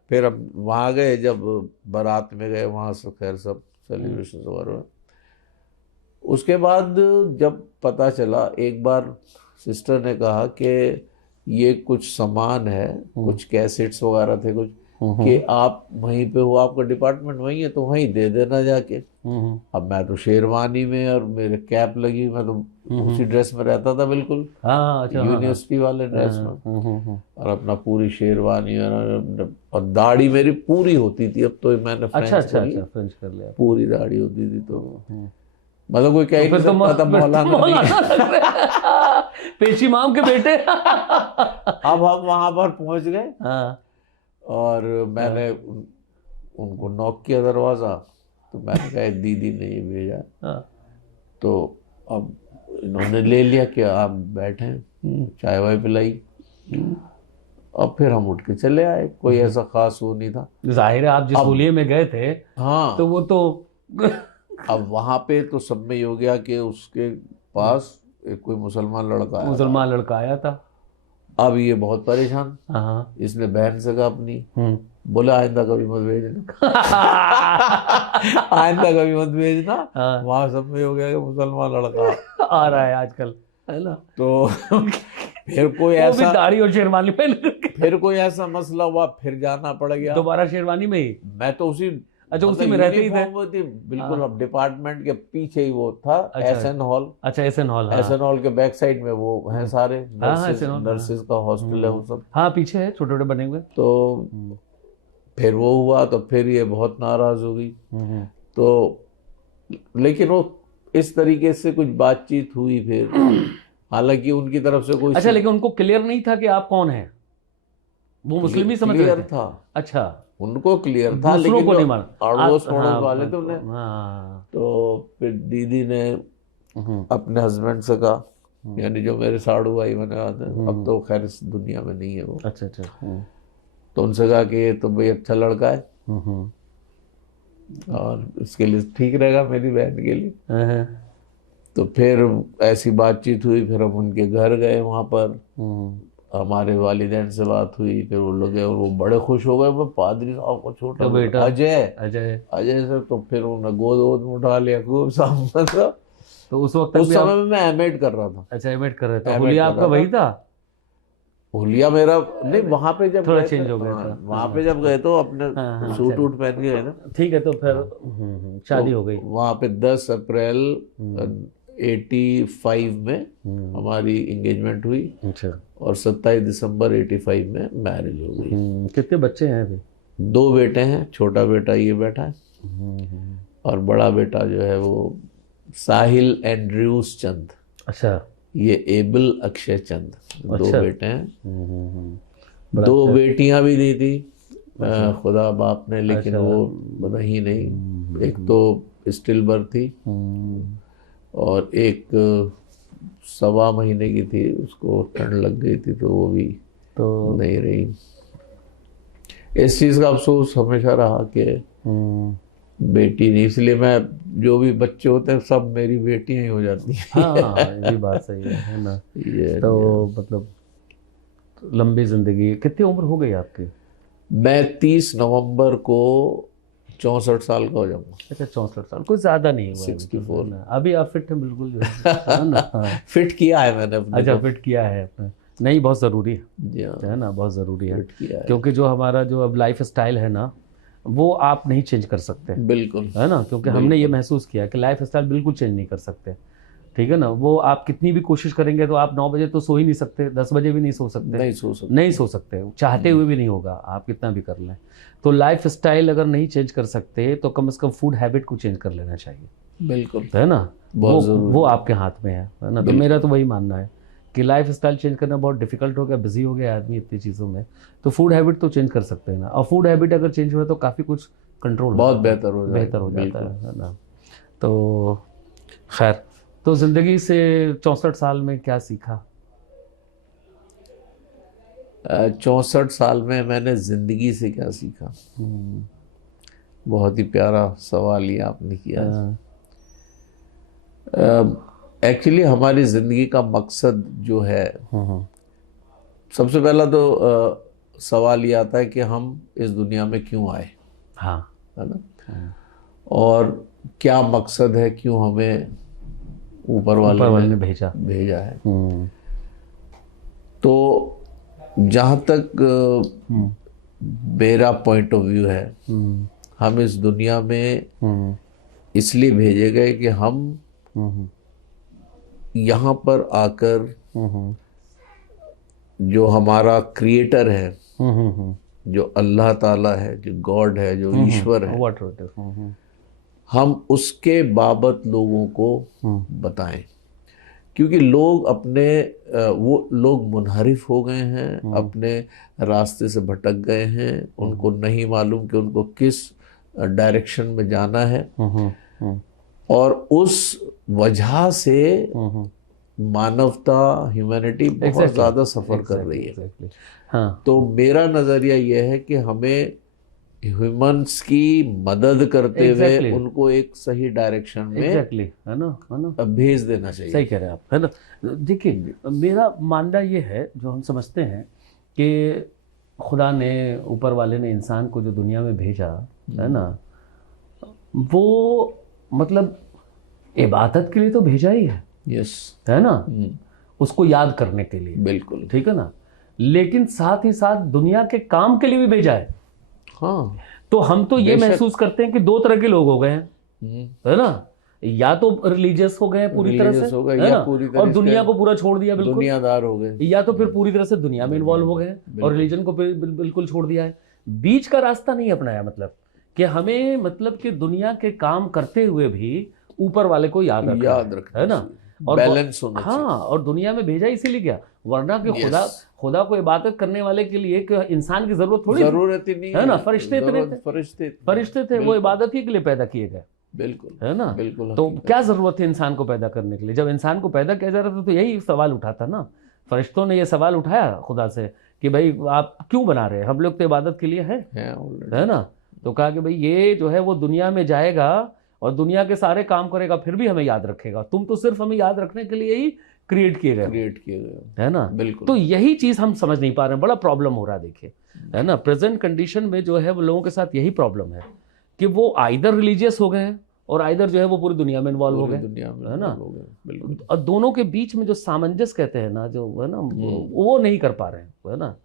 फिर हम वहां गए, जब बारात में गए वहां से, खैर सब सेलिब्रेशन वगैरह। उसके बाद जब पता चला, एक बार सिस्टर ने कहा कि ये कुछ सामान है, कुछ कैसेट्स वगैरह थे कुछ, कि आप वहीं पे हो, आपका डिपार्टमेंट वहीं है, तो वहीं दे देना जाके। अब मैं तो शेरवानी में और मेरे कैप लगी, मैं तो उसी ड्रेस में रहता था बिल्कुल, यूनिवर्सिटी वाले ड्रेस में, और अपना पूरी शेरवानी और दाढ़ी मेरी पूरी होती थी। अब तो मैंने फ्रेंच कर लिया, पूरी दाढ़ी होती थी। तो मतलब कोई कह नहीं सकता था मौलाना पेशी इमाम के बेटे। अब हम वहां पर पहुंच गए, और मैंने उनको नॉक किया दरवाजा। तो मैंने कहा दीदी ने ये भेजा। तो अब इन्होंने ले लिया कि आप बैठे, चाय वाय पिलाई। अब फिर हम उठ के चले आए, कोई ऐसा खास वो नहीं था। जाहिर है आप जिस होलिये में गए थे, हाँ, तो वो तो अब वहां पे तो सब में हो गया कि उसके पास एक कोई मुसलमान लड़का आया था। अब ये बहुत परेशान, इसने बहन से कहा अपनी, बोला आइंदा कभी मत भेजना। आइंदा कभी मत भेजना। वहां सब में हो गया कि मुसलमान लड़का आ रहा है आजकल, है ना। तो फिर कोई ऐसा दाढ़ी और शेरवानी पहन, फिर कोई ऐसा मसला हुआ, फिर जाना पड़ गया दोबारा शेरवानी में ही। मैं तो उसी उसी में रहते ही थे बिल्कुल। अब डिपार्टमेंट के पीछे ही वो था, एसएन हॉल। अच्छा, एसएन हॉल। एसएन हॉल के बैक साइड में वो हैं सारे नर्सिस का हॉस्टल है वो सब। हाँ, पीछे है, छोटे छोटे बने हुए। तो फिर वो हुआ, तो फिर ये बहुत नाराज हो गई। तो लेकिन वो इस तरीके से कुछ बातचीत हुई फिर, हालांकि उनकी तरफ से कोई अच्छा, लेकिन उनको क्लियर नहीं था कि आप कौन हैं? वो मुस्लिम ही समझ रहे क्लियर थे? था, अच्छा, उनको क्लियर था, दूसरों लेकिन को जो नहीं माना। अड़ोस हाँ, पड़ोस वाले थे उन्हें, हाँ, तो फिर दीदी ने अपने हस्बैंड से कहा, यानी जो मेरे साड़ू भाई बने आते हैं, अब तो खैर इस दुनिया में नहीं है वो, अच्छा अच्छा, तो उनसे कहा कि ये तो भाई अच्छा लड़का है और इसके लिए ठीक रहेगा मेरी बहन के लिए। तो फिर ऐसी बातचीत हुई, फिर हम उनके घर गए, वहाँ पर हमारे वालिदैन से बात हुई, फिर वो लोग गए और वो बड़े खुश हो गए। वो पादरी साहब को छोटा तो बेटा अजय अजय, अजय से, तो फिर उन्होंने गोद वोद में उठा लिया खूब सामने से। तो उस वक्त उस भी समय आप, में मैं एमएड कर रहा था। अच्छा, एमिट कर रहे थे? एमिट हुलिया कर आपका रहा वही था? होलिया मेरा नहीं, वहां पे जब थोड़ा गए थे, चेंज हो गया था। वहां पे जब गए तो अपने हाँ हाँ, सूट चलो वूट पहन के गए ना। ठीक है। तो फिर शादी हो गई। वहां पे 10 अप्रैल 85 में हमारी एंगेजमेंट हुई अच्छा, और 27 दिसंबर 85 में मैरिज हो गई। कितने बच्चे हैं अभी? 2 बेटे हैं, छोटा बेटा ये बैठा है और बड़ा बेटा जो है वो साहिल एंड्रयूस चंद, अच्छा ये एबल अक्षय चंद, 2 अच्छा। बेटे हैं। बड़ा 2 अच्छा। बेटियां भी दी थी खुदा बाप ने, लेकिन अच्छा। वो रही नहीं। एक तो स्टिल बर्थ थी और एक 1.25 महीने की थी, उसको ठंड लग गई थी तो वो भी तो नहीं रही। इस चीज़ का अफसोस हमेशा रहा कि बेटी नहीं, इसलिए मैं, जो भी बच्चे होते हैं सब मेरी बेटियां ही हो जाती हैं। हाँ, ये बात सही है ना? ये तो मतलब लंबी जिंदगी। कितनी उम्र हो गई आपकी? मैं 30 नवंबर को 64 साल का हो जाऊंगा। अच्छा, 64 साल, कुछ ज्यादा नहीं हुआ है अभी तो, 64। है ना? अभी आप फिट हैं बिल्कुल जो है ना? हाँ। फिट किया है मैंने अपने अच्छा, को। फिट किया है आपने? नहीं, बहुत ज़रूरी जी हाँ, है ना, बहुत ज़रूरी है। फिट किया है क्योंकि जो हमारा जो अब लाइफ स्टाइल है ना, वो आप नहीं चेंज कर सकते, बिल्कुल। है ना? क्योंकि हमने ये महसूस किया कि लाइफ स्टाइल बिल्कुल चेंज नहीं कर सकते। ठीक है ना? वो आप कितनी भी कोशिश करेंगे तो आप 9 बजे तो सो ही नहीं सकते, 10 बजे भी नहीं सो सकते, नहीं सो सकते। नहीं सो सकते, चाहते हुए भी नहीं होगा, आप कितना भी कर लें। तो लाइफ स्टाइल अगर नहीं चेंज कर सकते तो कम से कम फूड हैबिट को चेंज कर लेना चाहिए, बिल्कुल, है ना? बहुत जरूरी। वो आपके हाथ में है ना? तो मेरा तो वही मानना है कि लाइफ स्टाइल चेंज करना बहुत डिफिकल्ट हो गया, बिजी हो गया आदमी इतनी चीज़ों में, तो फूड हैबिट तो चेंज कर सकते हैं ना। और फूड हैबिट अगर चेंज हुआ तो काफ़ी कुछ कंट्रोल बहुत बेहतर हो जाता है ना? तो खैर, तो ज़िंदगी से 64 साल में क्या सीखा? 64 साल में मैंने जिंदगी से क्या सीखा? बहुत ही प्यारा सवाल ये आपने किया। एक्चुअली हमारी जिंदगी का मकसद जो है, सबसे पहला तो सवाल ये आता है कि हम इस दुनिया में क्यों आए, हाँ, है ना? और क्या मकसद है, क्यों हमें ऊपर वाले ने भेजा है। तो जहाँ तक मेरा पॉइंट ऑफ व्यू है, हम इस दुनिया में इसलिए भेजे गए कि हम यहाँ पर आकर जो हमारा क्रिएटर है, जो अल्लाह ताला है, जो गॉड है, जो ईश्वर है, हम उसके बाबत लोगों को बताएं। क्योंकि लोग वो लोग मुनहरिफ हो गए हैं, अपने रास्ते से भटक गए हैं, उनको नहीं मालूम कि उनको किस डायरेक्शन में जाना है, और उस वजह से मानवता, ह्यूमैनिटी बहुत ज़्यादा सफ़र कर रही है। हाँ। तो मेरा नज़रिया यह है कि हमें ह्यूमंस की मदद करते हुए उनको एक सही डायरेक्शन में है ना भेज देना चाहिए। सही कह रहे हैं आप, है ना? देखिए, मेरा मानना ये है, जो हम समझते हैं कि खुदा ने, ऊपर वाले ने इंसान को जो दुनिया में भेजा, है ना, वो मतलब इबादत के लिए तो भेजा ही है, यस, है ना? उसको याद करने के लिए, बिल्कुल, ठीक है ना? लेकिन साथ ही साथ दुनिया के काम के लिए भी भेजा है। हाँ। तो हम तो ये महसूस करते हैं कि 2 तरह के लोग हो गए हैं, है ना? या तो रिलीजियस हो गए पूरी तरह से, है ना, और दुनिया को पूरा छोड़ दिया, बिल्कुल दुनियादार हो गए, या तो फिर पूरी तरह से दुनिया में इन्वॉल्व हो गए और रिलीजन को बिल्कुल छोड़ दिया है। बीच का रास्ता नहीं अपनाया, मतलब कि हमें, मतलब कि दुनिया के काम करते हुए भी ऊपर वाले को याद रखना है ना, और बैलेंस होना चाहिए। हाँ, और दुनिया में भेजा इसीलिए गया, वरना कि खुदा को इबादत करने वाले के लिए एक इंसान की जरूरत ही नहीं है ना, फरिश्ते थे, वो इबादत ही के लिए पैदा किए गए। बिल्कुल, है ना, बिल्कुल। तो क्या जरूरत है इंसान को पैदा करने के लिए? जब इंसान को पैदा किया जा रहा था तो यही सवाल उठा था ना, फरिश्तों ने ये सवाल उठाया खुदा से कि भाई आप क्यों बना रहे हैं, हम लोग तो इबादत के लिए है ना। तो कहा कि भाई ये जो है वो दुनिया में जाएगा और दुनिया के सारे काम करेगा, फिर भी हमें याद रखेगा, तुम तो सिर्फ हमें याद रखने के लिए ही क्रिएट किए गए, है ना। बिल्कुल। तो यही चीज हम समझ नहीं पा रहे हैं, बड़ा प्रॉब्लम हो रहा है, देखिए, है ना। प्रेजेंट कंडीशन में जो है वो लोगों के साथ यही प्रॉब्लम है कि वो आइदर रिलीजियस हो गए हैं और आइदर जो है वो पूरी दुनिया में इन्वॉल्व हो गए, है ना। बिल्कुल। और दोनों के बीच में जो सामंजस्य कहते हैं ना, जो है ना, वो नहीं कर पा रहे हैं, है ना,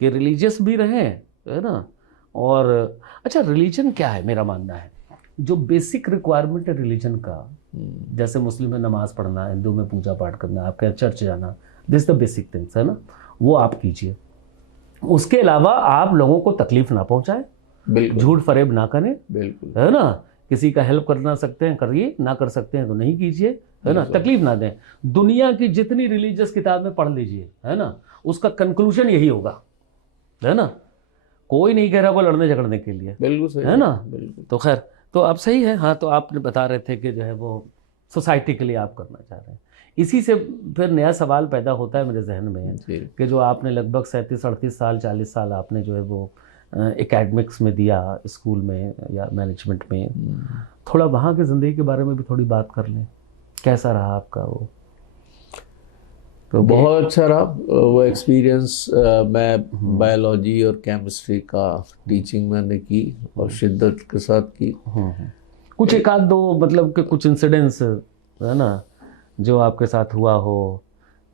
कि रिलीजियस भी रहें, है ना। और अच्छा, रिलीजन क्या है? मेरा मानना है जो बेसिक रिक्वायरमेंट है रिलीजन का, जैसे मुस्लिम में नमाज पढ़ना, हिंदू में पूजा पाठ करना, आपके यहाँ चर्च जाना, दिस द बेसिक थिंग्स, है ना, वो आप कीजिए। उसके अलावा आप लोगों को तकलीफ ना पहुंचाएं, झूठ फरेब ना करें, बिल्कुल, है ना। किसी का हेल्प करना सकते हैं करिए, ना कर सकते हैं तो नहीं कीजिए, है ना, तकलीफ ना दें। दुनिया की जितनी रिलीजियस किताबें पढ़ लीजिए, है ना, उसका कंक्लूजन यही होगा, है ना। कोई नहीं कह रहा वो लड़ने झगड़ने के लिए, बिल्कुल सही, है ना। तो खैर, तो आप सही है। हाँ, तो आपने बता रहे थे कि जो है वो सोसाइटी के लिए आप करना चाह रहे हैं। इसी से फिर नया सवाल पैदा होता है मेरे जहन में कि जो आपने लगभग 37-38 साल 40 साल आपने जो है वो एकेडमिक्स में दिया, स्कूल में या मैनेजमेंट में, थोड़ा वहाँ की ज़िंदगी के बारे में भी थोड़ी बात कर लें। कैसा रहा आपका वो? तो बहुत अच्छा रहा वो एक्सपीरियंस। मैं बायोलॉजी और केमिस्ट्री का टीचिंग मैंने की और शिद्दत के साथ की। कुछ एक आध दो मतलब कि कुछ इंसिडेंट्स, है ना, जो आपके साथ हुआ हो,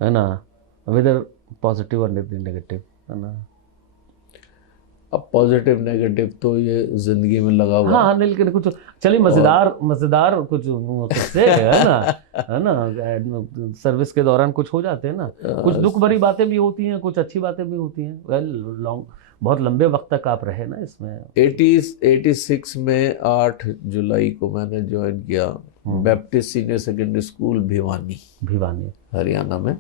है ना, वेदर पॉजिटिव और नेगेटिव, है ना। अब पॉजिटिव नेगेटिव तो ये जिंदगी में लगा हुआ। हाँ, लेकिन कुछ चलिए मजेदार कुछ किस्से, है ना, सर्विस के दौरान कुछ हो जाते हैं ना, कुछ दुख भरी बातें भी होती हैं, कुछ अच्छी बातें भी होती हैं। बहुत लंबे वक्त तक आप रहे ना इसमें। 86 में 8 जुलाई को मैंने ज्वाइन किया Baptist senior secondary school Bhiwani Haryana में।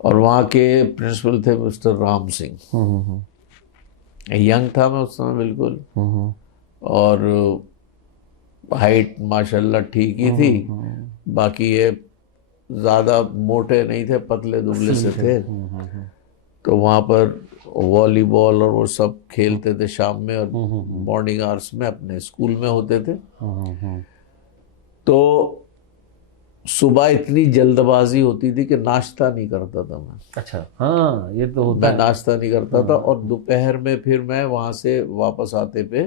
और वहाँ के प्रिंसिपल थे मिस्टर राम सिंह। यंग था मैं उस समय बिल्कुल, और हाइट माशाल्लाह ठीक ही थी। बाकी ये ज़्यादा मोटे नहीं थे, पतले दुबले से थे। तो वहाँ पर वॉलीबॉल और वो सब खेलते थे शाम में, और मॉर्निंग आवर्स में अपने स्कूल में होते थे। तो सुबह इतनी जल्दबाजी होती थी कि नाश्ता नहीं करता था मैं। अच्छा, हाँ, ये तो होता है। मैं नाश्ता नहीं करता था, और दोपहर में फिर मैं वहाँ से वापस आते पे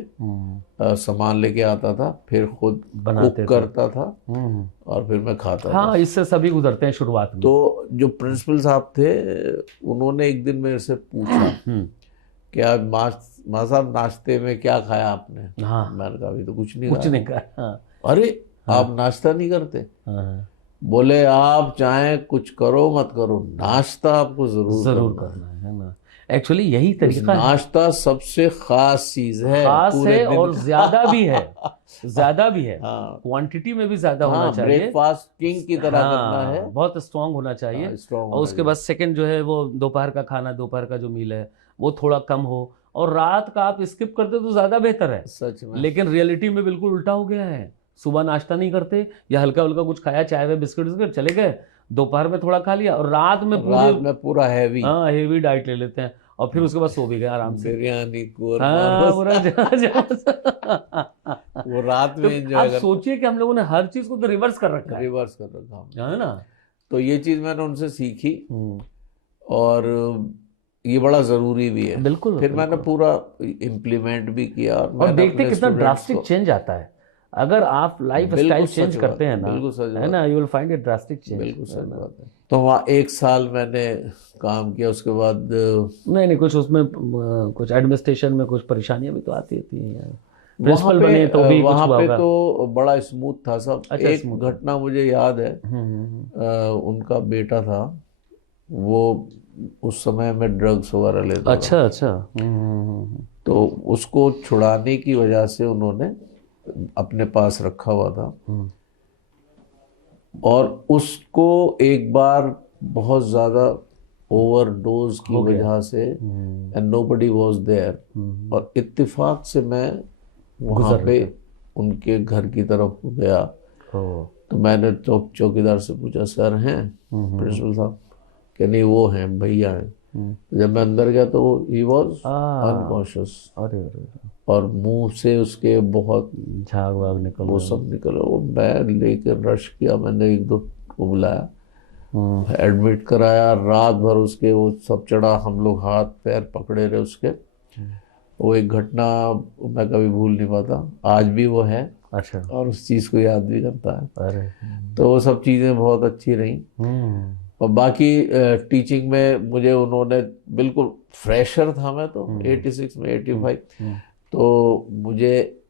सामान लेके आता था, फिर खुद कुक करता था और फिर मैं खाता था। हाँ, इससे सभी गुजरते हैं शुरुआत में। तो जो प्रिंसिपल साहब थे उन्होंने एक दिन मेरे से पूछा कि आप माँ साहब नाश्ते में क्या खाया आपने? हाँ, मैंने कहा अभी तो कुछ नहीं खाया। अरे आप नाश्ता नहीं करते? बोले आप चाहे कुछ करो मत करो, नाश्ता आपको जरूर करना है ना। एक्चुअली यही तरीका है। नाश्ता सबसे खास चीज है, खास है और ज्यादा भी है, क्वांटिटी में भी ज्यादा होना चाहिए। ब्रेकफास्ट किंग की तरह करना है, बहुत स्ट्रांग होना चाहिए। और उसके बाद सेकंड जो है वो दोपहर का खाना, दोपहर का जो मील है वो थोड़ा कम हो, और रात का आप स्किप करते तो ज्यादा बेहतर है सच में। लेकिन रियलिटी में बिल्कुल उल्टा हो गया है। सुबह नाश्ता नहीं करते या हल्का हल्का कुछ खाया, चाय में बिस्किट चले गए, दोपहर में थोड़ा खा लिया, और रात में पूरा हेवी डाइट ले लेते हैं, और फिर उसके बाद सो भी गए आराम से। बिरयानी वो रात में एंजॉय। आप सोचिए कि हम लोगों ने हर चीज को तो रिवर्स कर रखा है ना। तो ये चीज मैंने उनसे सीखी, और ये बड़ा जरूरी भी है। बिल्कुल। फिर मैंने पूरा इम्प्लीमेंट भी किया, और देखते कितना ड्रास्टिक चेंज आता है अगर आप लाइफ स्टाइल चेंज करते हैं ना, है ना, you will find it drastic change. बिल्कुल सही बात है। तो वहाँ 1 साल मैंने काम किया, उसके बाद नहीं कुछ उसमें कुछ एडमिनिस्ट्रेशन में कुछ परेशानियां भी तो आती हैं। प्रिंसिपल बने तो भी वहाँ पे तो बड़ा स्मूथ था सब। अच्छा, एक घटना मुझे याद है, उनका बेटा था, वो उस समय में ड्रग्स वगैरह लेता था। अच्छा। तो उसको छुड़ाने की वजह से उन्होंने अपने पास रखा हुआ था, और उसको एक बार बहुत ज़्यादा ओवरडोज की हो गया। वजह से एंड नोबडी वाज देयर, और इत्तेफाक से मैं वहाँ गुजर पे रहे थे। उनके घर की तरफ गया। ओ, तो मैंने चौकीदार से पूछा, सर हैं प्रिंसिपल साहब? कि नहीं, वो हैं, भैया हैं। जब मैं अंदर गया तो ही वॉज अनकॉन्शियस, अरे अरे, और मुंह से उसके बहुत झाग वाग निकल वो रहे सब निकले। वो मैं लेकर रश किया, मैंने एक दो को बुलाया, हैं। एडमिट कराया। रात भर उसके वो सब चढ़ा, हम लोग हाथ पैर पकड़े रहे उसके। वो एक घटना मैं कभी भूल नहीं पाता, आज भी वो है अच्छा। और उस चीज़ को याद भी करता है। अरे, तो वो सब चीज़ें बहुत अच्छी रहीं। हम्म, और बाकी टीचिंग में मुझे उन्होंने, बिल्कुल फ्रेशर था मैं तो 86 में 85, तो मुझे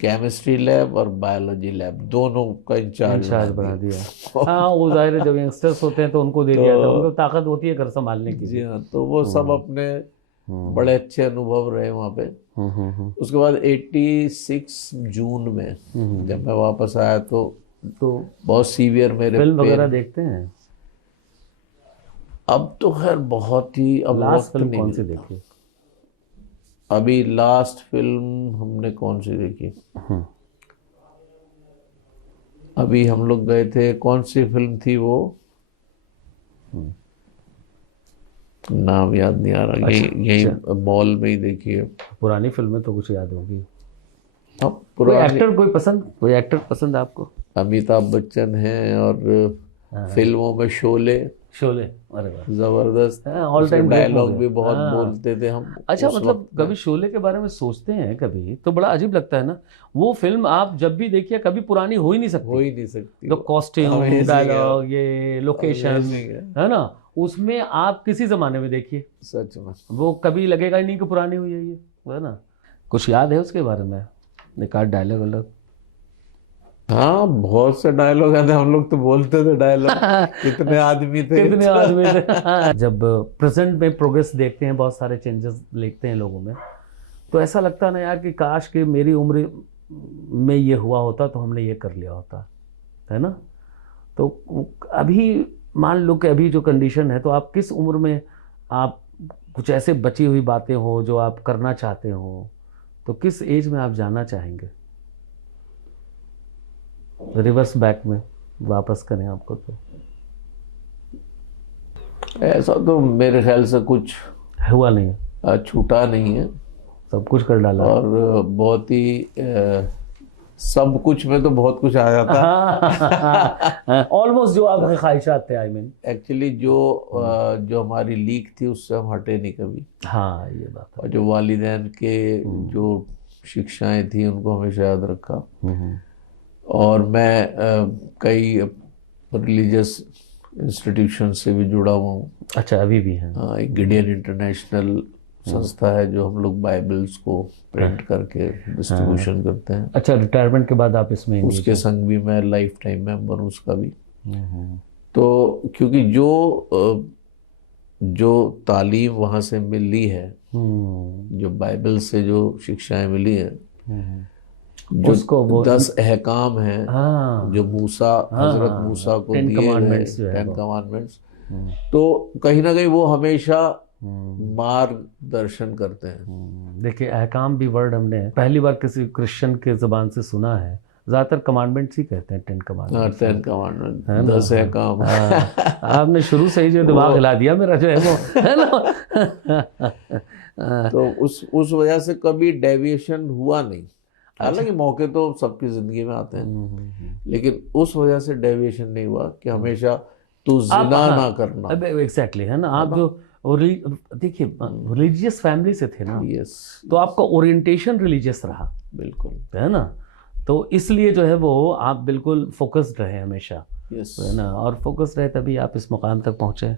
केमिस्ट्री लैब और बायोलॉजी लैब दोनों का इंचार्ज बना इंचार्ज बना दिया। दिया। हाँ, वो जाहिर है, जब यंगस्टर्स होते हैं तो उनको दे दिया था, उनको तो ताकत होती है घर संभालने की जी भी। हाँ, तो वो सब अपने बड़े अच्छे अनुभव रहे वहाँ पे। उसके बाद 86 जून में जब मैं वापस आया तो बहुत सीवियर मेरे फिल्म वगैरह पेन। देखते हैं? अब तो खैर बहुत ही, अब लास्ट वक्त फिल्म नहीं कौन सी मिलता। देखी? अभी लास्ट फिल्म हमने कौन सी देखी? अभी हम लोग गए थे, कौन सी फिल्म थी वो, नाम याद नहीं आ रहा। यही मॉल में ही देखी है। पुरानी फिल्में तो कुछ याद होगी। अब कोई पुरानी, एक्टर कोई एक्टर पसंद आपको? अमिताभ बच्चन हैं, और फिल्मों में शोले, शोले, अरे वाह, जबरदस्त। All time great dialogue movie. भी बहुत हाँ। बोलते थे हम अच्छा, उस मतलब वक्त में। कभी शोले के बारे में सोचते हैं कभी तो बड़ा अजीब लगता है ना। वो फिल्म आप जब भी देखिए कभी पुरानी हो ही नहीं हो सकती। ही नहीं सकती। तो कॉस्ट्यूम, अमेजिंग है, डायलॉग, ये लोकेशन, अमेजिंग है, है ना, उसमें आप किसी जमाने में देखिए सच में। वो कभी लगेगा ही नहीं कि पुरानी हुई है ये, है ना। कुछ याद है उसके बारे में, एक आध डायलॉग अलग? हाँ, बहुत से डायलॉग आते, हम लोग तो बोलते थे डायलॉग। कितने आदमी थे, कितने आदमी थे। जब प्रेजेंट में प्रोग्रेस देखते हैं, बहुत सारे चेंजेस देखते हैं लोगों में, तो ऐसा लगता है ना यार कि काश कि मेरी उम्र में ये हुआ होता तो हमने ये कर लिया होता, है ना। तो अभी मान लो कि अभी जो कंडीशन है, तो आप किस उम्र में आप कुछ ऐसे बची हुई बातें हो जो आप करना चाहते हो, तो किस एज में आप जाना चाहेंगे? रिवर्स बैक में वापस करें आपको तो? ऐसा तो मेरे ख्याल से कुछ हुआ नहीं है, छूटा नहीं है। सब कुछ कर डाला। और बहुत ही सब कुछ में तो बहुत कुछ आ जाता। ऑलमोस्ट जो आपकी ख्वाहिशात थे, आई मीन। एक्चुअली जो हमारी लीक थी उससे हम हटे नहीं कभी। हाँ, ये बात है। और जो वालिदैन के जो शिक्षाएं थी उनको हमेशा याद रखा। और मैं कई रिलीजियस इंस्टीट्यूशन से भी जुड़ा हुआ हूँ। अच्छा, अभी भी है? हाँ, एक गिडियन इंटरनेशनल संस्था है जो हम लोग बाइबल्स को प्रिंट करके डिस्ट्रीब्यूशन करते हैं। अच्छा, रिटायरमेंट के बाद आप इसमें engage उसके हैं? संग भी मैं लाइफ टाइम मेंबर हूँ उसका भी। तो क्योंकि जो तालीम वहाँ से मिली है, जो बाइबल से जो शिक्षाएं मिली हैं, जो उसको वो 10 अहकाम हैं, हाँ, जो हजरत मूसा को Ten दिए गए, Commandments जो है 10 वो। कमांडमेंट्स, तो कहीं ना कहीं वो हमेशा मार्गदर्शन करते हैं। देखिए, अहकाम भी वर्ड हमने पहली बार किसी क्रिश्चियन के जुबान से सुना है। ज्यादातर कमांडमेंट्स ही कहते हैं, 10 हाँ, कमांडमेंट्स, 10 कमांडमेंट, है ना। 10 अहकाम। आपने शुरू से ही जो दिमाग हिला दिया मेरा, जो है वो, है ना। तो उस वजह से कभी डेविएशन हुआ नहीं। हालांकि मौके तो सबकी जिंदगी में आते हैं, लेकिन उस वजह से डेविएशन नहीं हुआ कि हमेशा तू जिना ना करना। एग्जैक्टली, है ना। आप जो देखिए रिलीजियस फैमिली से थे ना, यस, तो आपका ओरिएंटेशन रिलीजियस रहा, बिल्कुल, है ना। तो इसलिए जो है वो आप बिल्कुल फोकस्ड रहे हमेशा, यस, है ना, और फोकस रहे तभी आप इस मुकाम तक पहुँचे।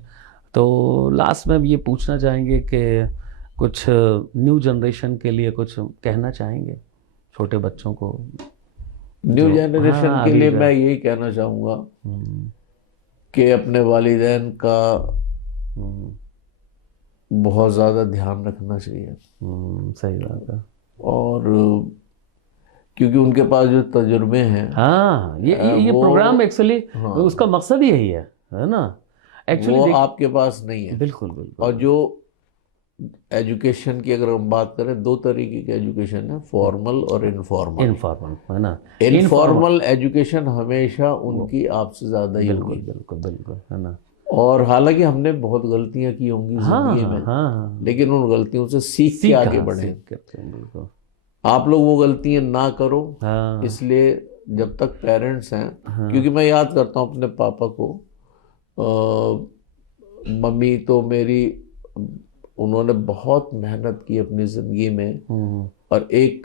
तो लास्ट में ये पूछना चाहेंगे कि कुछ न्यू जनरेशन के लिए कुछ कहना चाहेंगे, छोटे बच्चों को? न्यू जनरेशन हाँ, के अभी लिए जो मैं यही कहना चाहूँगा कि अपने वालिदैन का बहुत ज़्यादा ध्यान रखना चाहिए। सही बात है। और क्योंकि उनके पास जो तजुर्बे हैं, हाँ, ये वो, प्रोग्राम एक्चुअली हाँ, उसका मकसद ही यही है ना एक्चुअली। वो आपके पास नहीं है। बिल्कुल बिल्कुल। और जो एजुकेशन की अगर हम बात करें, दो तरीके की एजुकेशन है, फॉर्मल और इनफॉर्मल। इनफॉर्मल है ना। इनफॉर्मल एजुकेशन हमेशा उनकी आपसे ज्यादा ही बिल्कुल होगी। बिल्कुल बिल्कुल है ना। और हालांकि हमने बहुत गलतियां की होंगी जिंदगी में, हाँ, लेकिन उन गलतियों से सीख के आगे बढ़े। बिल्कुल। आप लोग वो गलतियां ना करो, हाँ, इसलिए जब तक पेरेंट्स हैं, हाँ, क्योंकि मैं याद करता हूँ अपने पापा को, मम्मी तो मेरी, उन्होंने बहुत मेहनत की अपनी ज़िंदगी में। और एक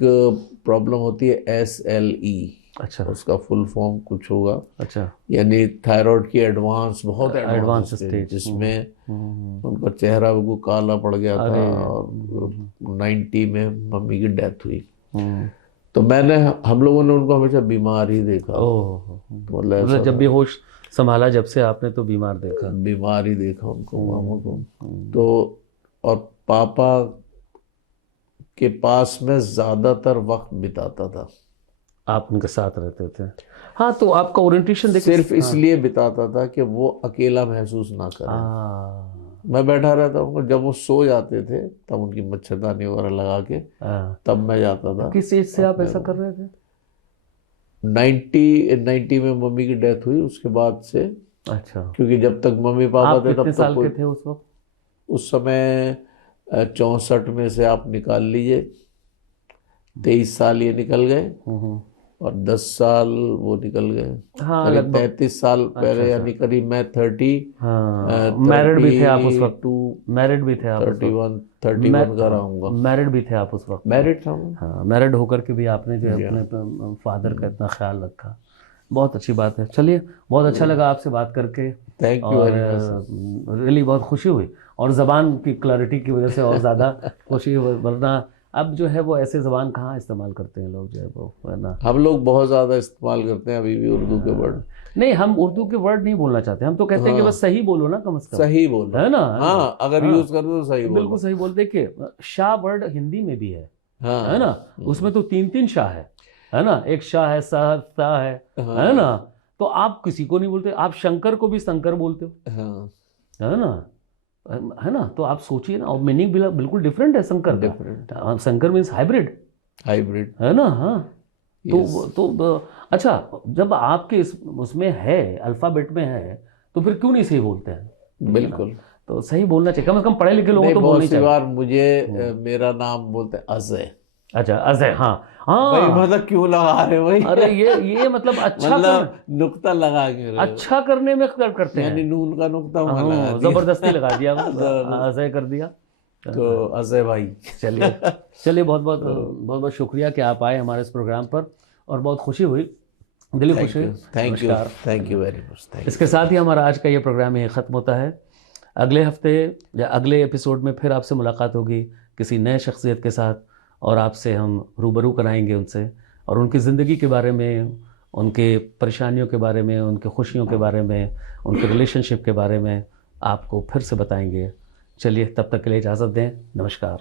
प्रॉब्लम होती है SLE, अच्छा, उसका फुल फॉर्म कुछ होगा, अच्छा, यानी थायराइड की बहुत एडवांस एडवांस स्टेज, स्टेज, जिसमें उनका चेहरा बिल्कुल काला पड़ गया था। अरे, और 90 में मम्मी की डेथ हुई। हम्म, तो हम लोगों ने उनको हमेशा बीमार ही देखा। ओह, तो मतलब ऐसा मतलब जब था, भी होश संभाला जब से आपने तो बीमार देखा। बीमार ही देखा उनको, मामा को। तो और पापा के पास में ज्यादातर वक्त बिताता था। आप उनके साथ रहते थे। हाँ, तो आपका ओरिएंटेशन देखिए सिर्फ इसलिए बिताता था कि वो अकेला महसूस ना करें। मैं बैठा रहता हूँ, जब वो सो जाते थे तब उनकी मच्छरदानी वगैरह लगा के तब मैं जाता था। किस एज से आप ऐसा कर रहे थे? 90 में मम्मी की डेथ हुई, उसके बाद से। अच्छा, क्योंकि जब तक मम्मी पापा आप थे कितने तब साल तक के थे उस वक्त? उस समय 64 में से आप निकाल लीजिए, 23 साल ये निकल गए और 10 साल वो निकल गए। हाँ, करीब लगभग 33 साल पहले, यानी करीब मैं 30, हाँ, मैरिड भी थे आप उस वक्त? 32, मैरिड भी थे आप उस वक्त? 31 का रहूंगा। मैरिड भी थे आप उस वक्त? मैरिड था मैं। हाँ, मैरिड होकर के भी आपने जो है अपने फादर का इतना ख्याल रखा, बहुत अच्छी बात है। चलिए, बहुत अच्छा लगा आपसे बात करके। थैंक यू और वेरी मच। रियली बहुत खुशी हुई, और ज़बान की क्लैरिटी की वजह से और ज़्यादा खुशी हुई, वरना अब जो है वो ऐसे ज़बान कहाँ इस्तेमाल करते हैं लोग, जो है वो, है ना। हम लोग बहुत ज्यादा इस्तेमाल करते हैं अभी भी उर्दू के वर्ड। नहीं, हम उर्दू के वर्ड नहीं बोलना चाहते, हम तो कहते हैं कि बस सही बोलो ना, कम से कम सही बोलो, है ना। हाँ, अगर यूज कर दो तो सही बोलो। बिल्कुल सही बोल। देखिए, शाह वर्ड हिंदी में भी है हाँ, ना, उसमें तो 3 शाह है ना, एक शाह है, शाह है ना। तो आप किसी को नहीं बोलते, आप शंकर को भी शंकर बोलते हो, हाँ, है ना, है ना। तो आप सोचिए ना, और मीनिंग बिल्कुल डिफरेंट है शंकर का। Different, Shankar means hybrid, hybrid, है ना। हाँ, यस। तो अच्छा, जब आपके उसमें है, अल्फाबेट में है, तो फिर क्यों नहीं सही बोलते हैं? बिल्कुल। तो सही बोलना चाहिए, कम से कम पढ़े लिखे लोगों नहीं, तो बोलना बहुत ही सी चाहिए। बार मुझे मेरा नाम बोलते हैं अजय। अच्छा, अजय, हाँ भाई हाँ। मतलब क्यों लगा रहे हो भाई? अरे ये मतलब अच्छा मतलब नुक्ता लगा के रहे हो। अच्छा करने में करते हैं, यानी नून का नुक्ता वहां लगा हाँ, दिया। जबरदस्ती लगा दिया, जबरदस्त। अजय कर दिया। तो अजय भाई, चलिए चलिए, बहुत बहुत बहुत बहुत शुक्रिया कि आप आए हमारे इस प्रोग्राम पर, और बहुत खुशी हुई, दिली खुशी हुई। थैंक यू, नमस्कार। Thank you very much. इसके साथ ही हमारा आज का ये प्रोग्राम यही ख़त्म होता है। अगले हफ्ते या अगले एपिसोड में फिर आपसे मुलाकात होगी किसी नए शख्सियत के साथ, और आपसे हम रूबरू कराएंगे उनसे, और उनकी ज़िंदगी के बारे में, उनके परेशानियों के बारे में, उनके खुशियों के बारे में, उनके रिलेशनशिप के बारे में आपको फिर से बताएंगे। चलिए, तब तक के लिए इजाज़त दें। नमस्कार।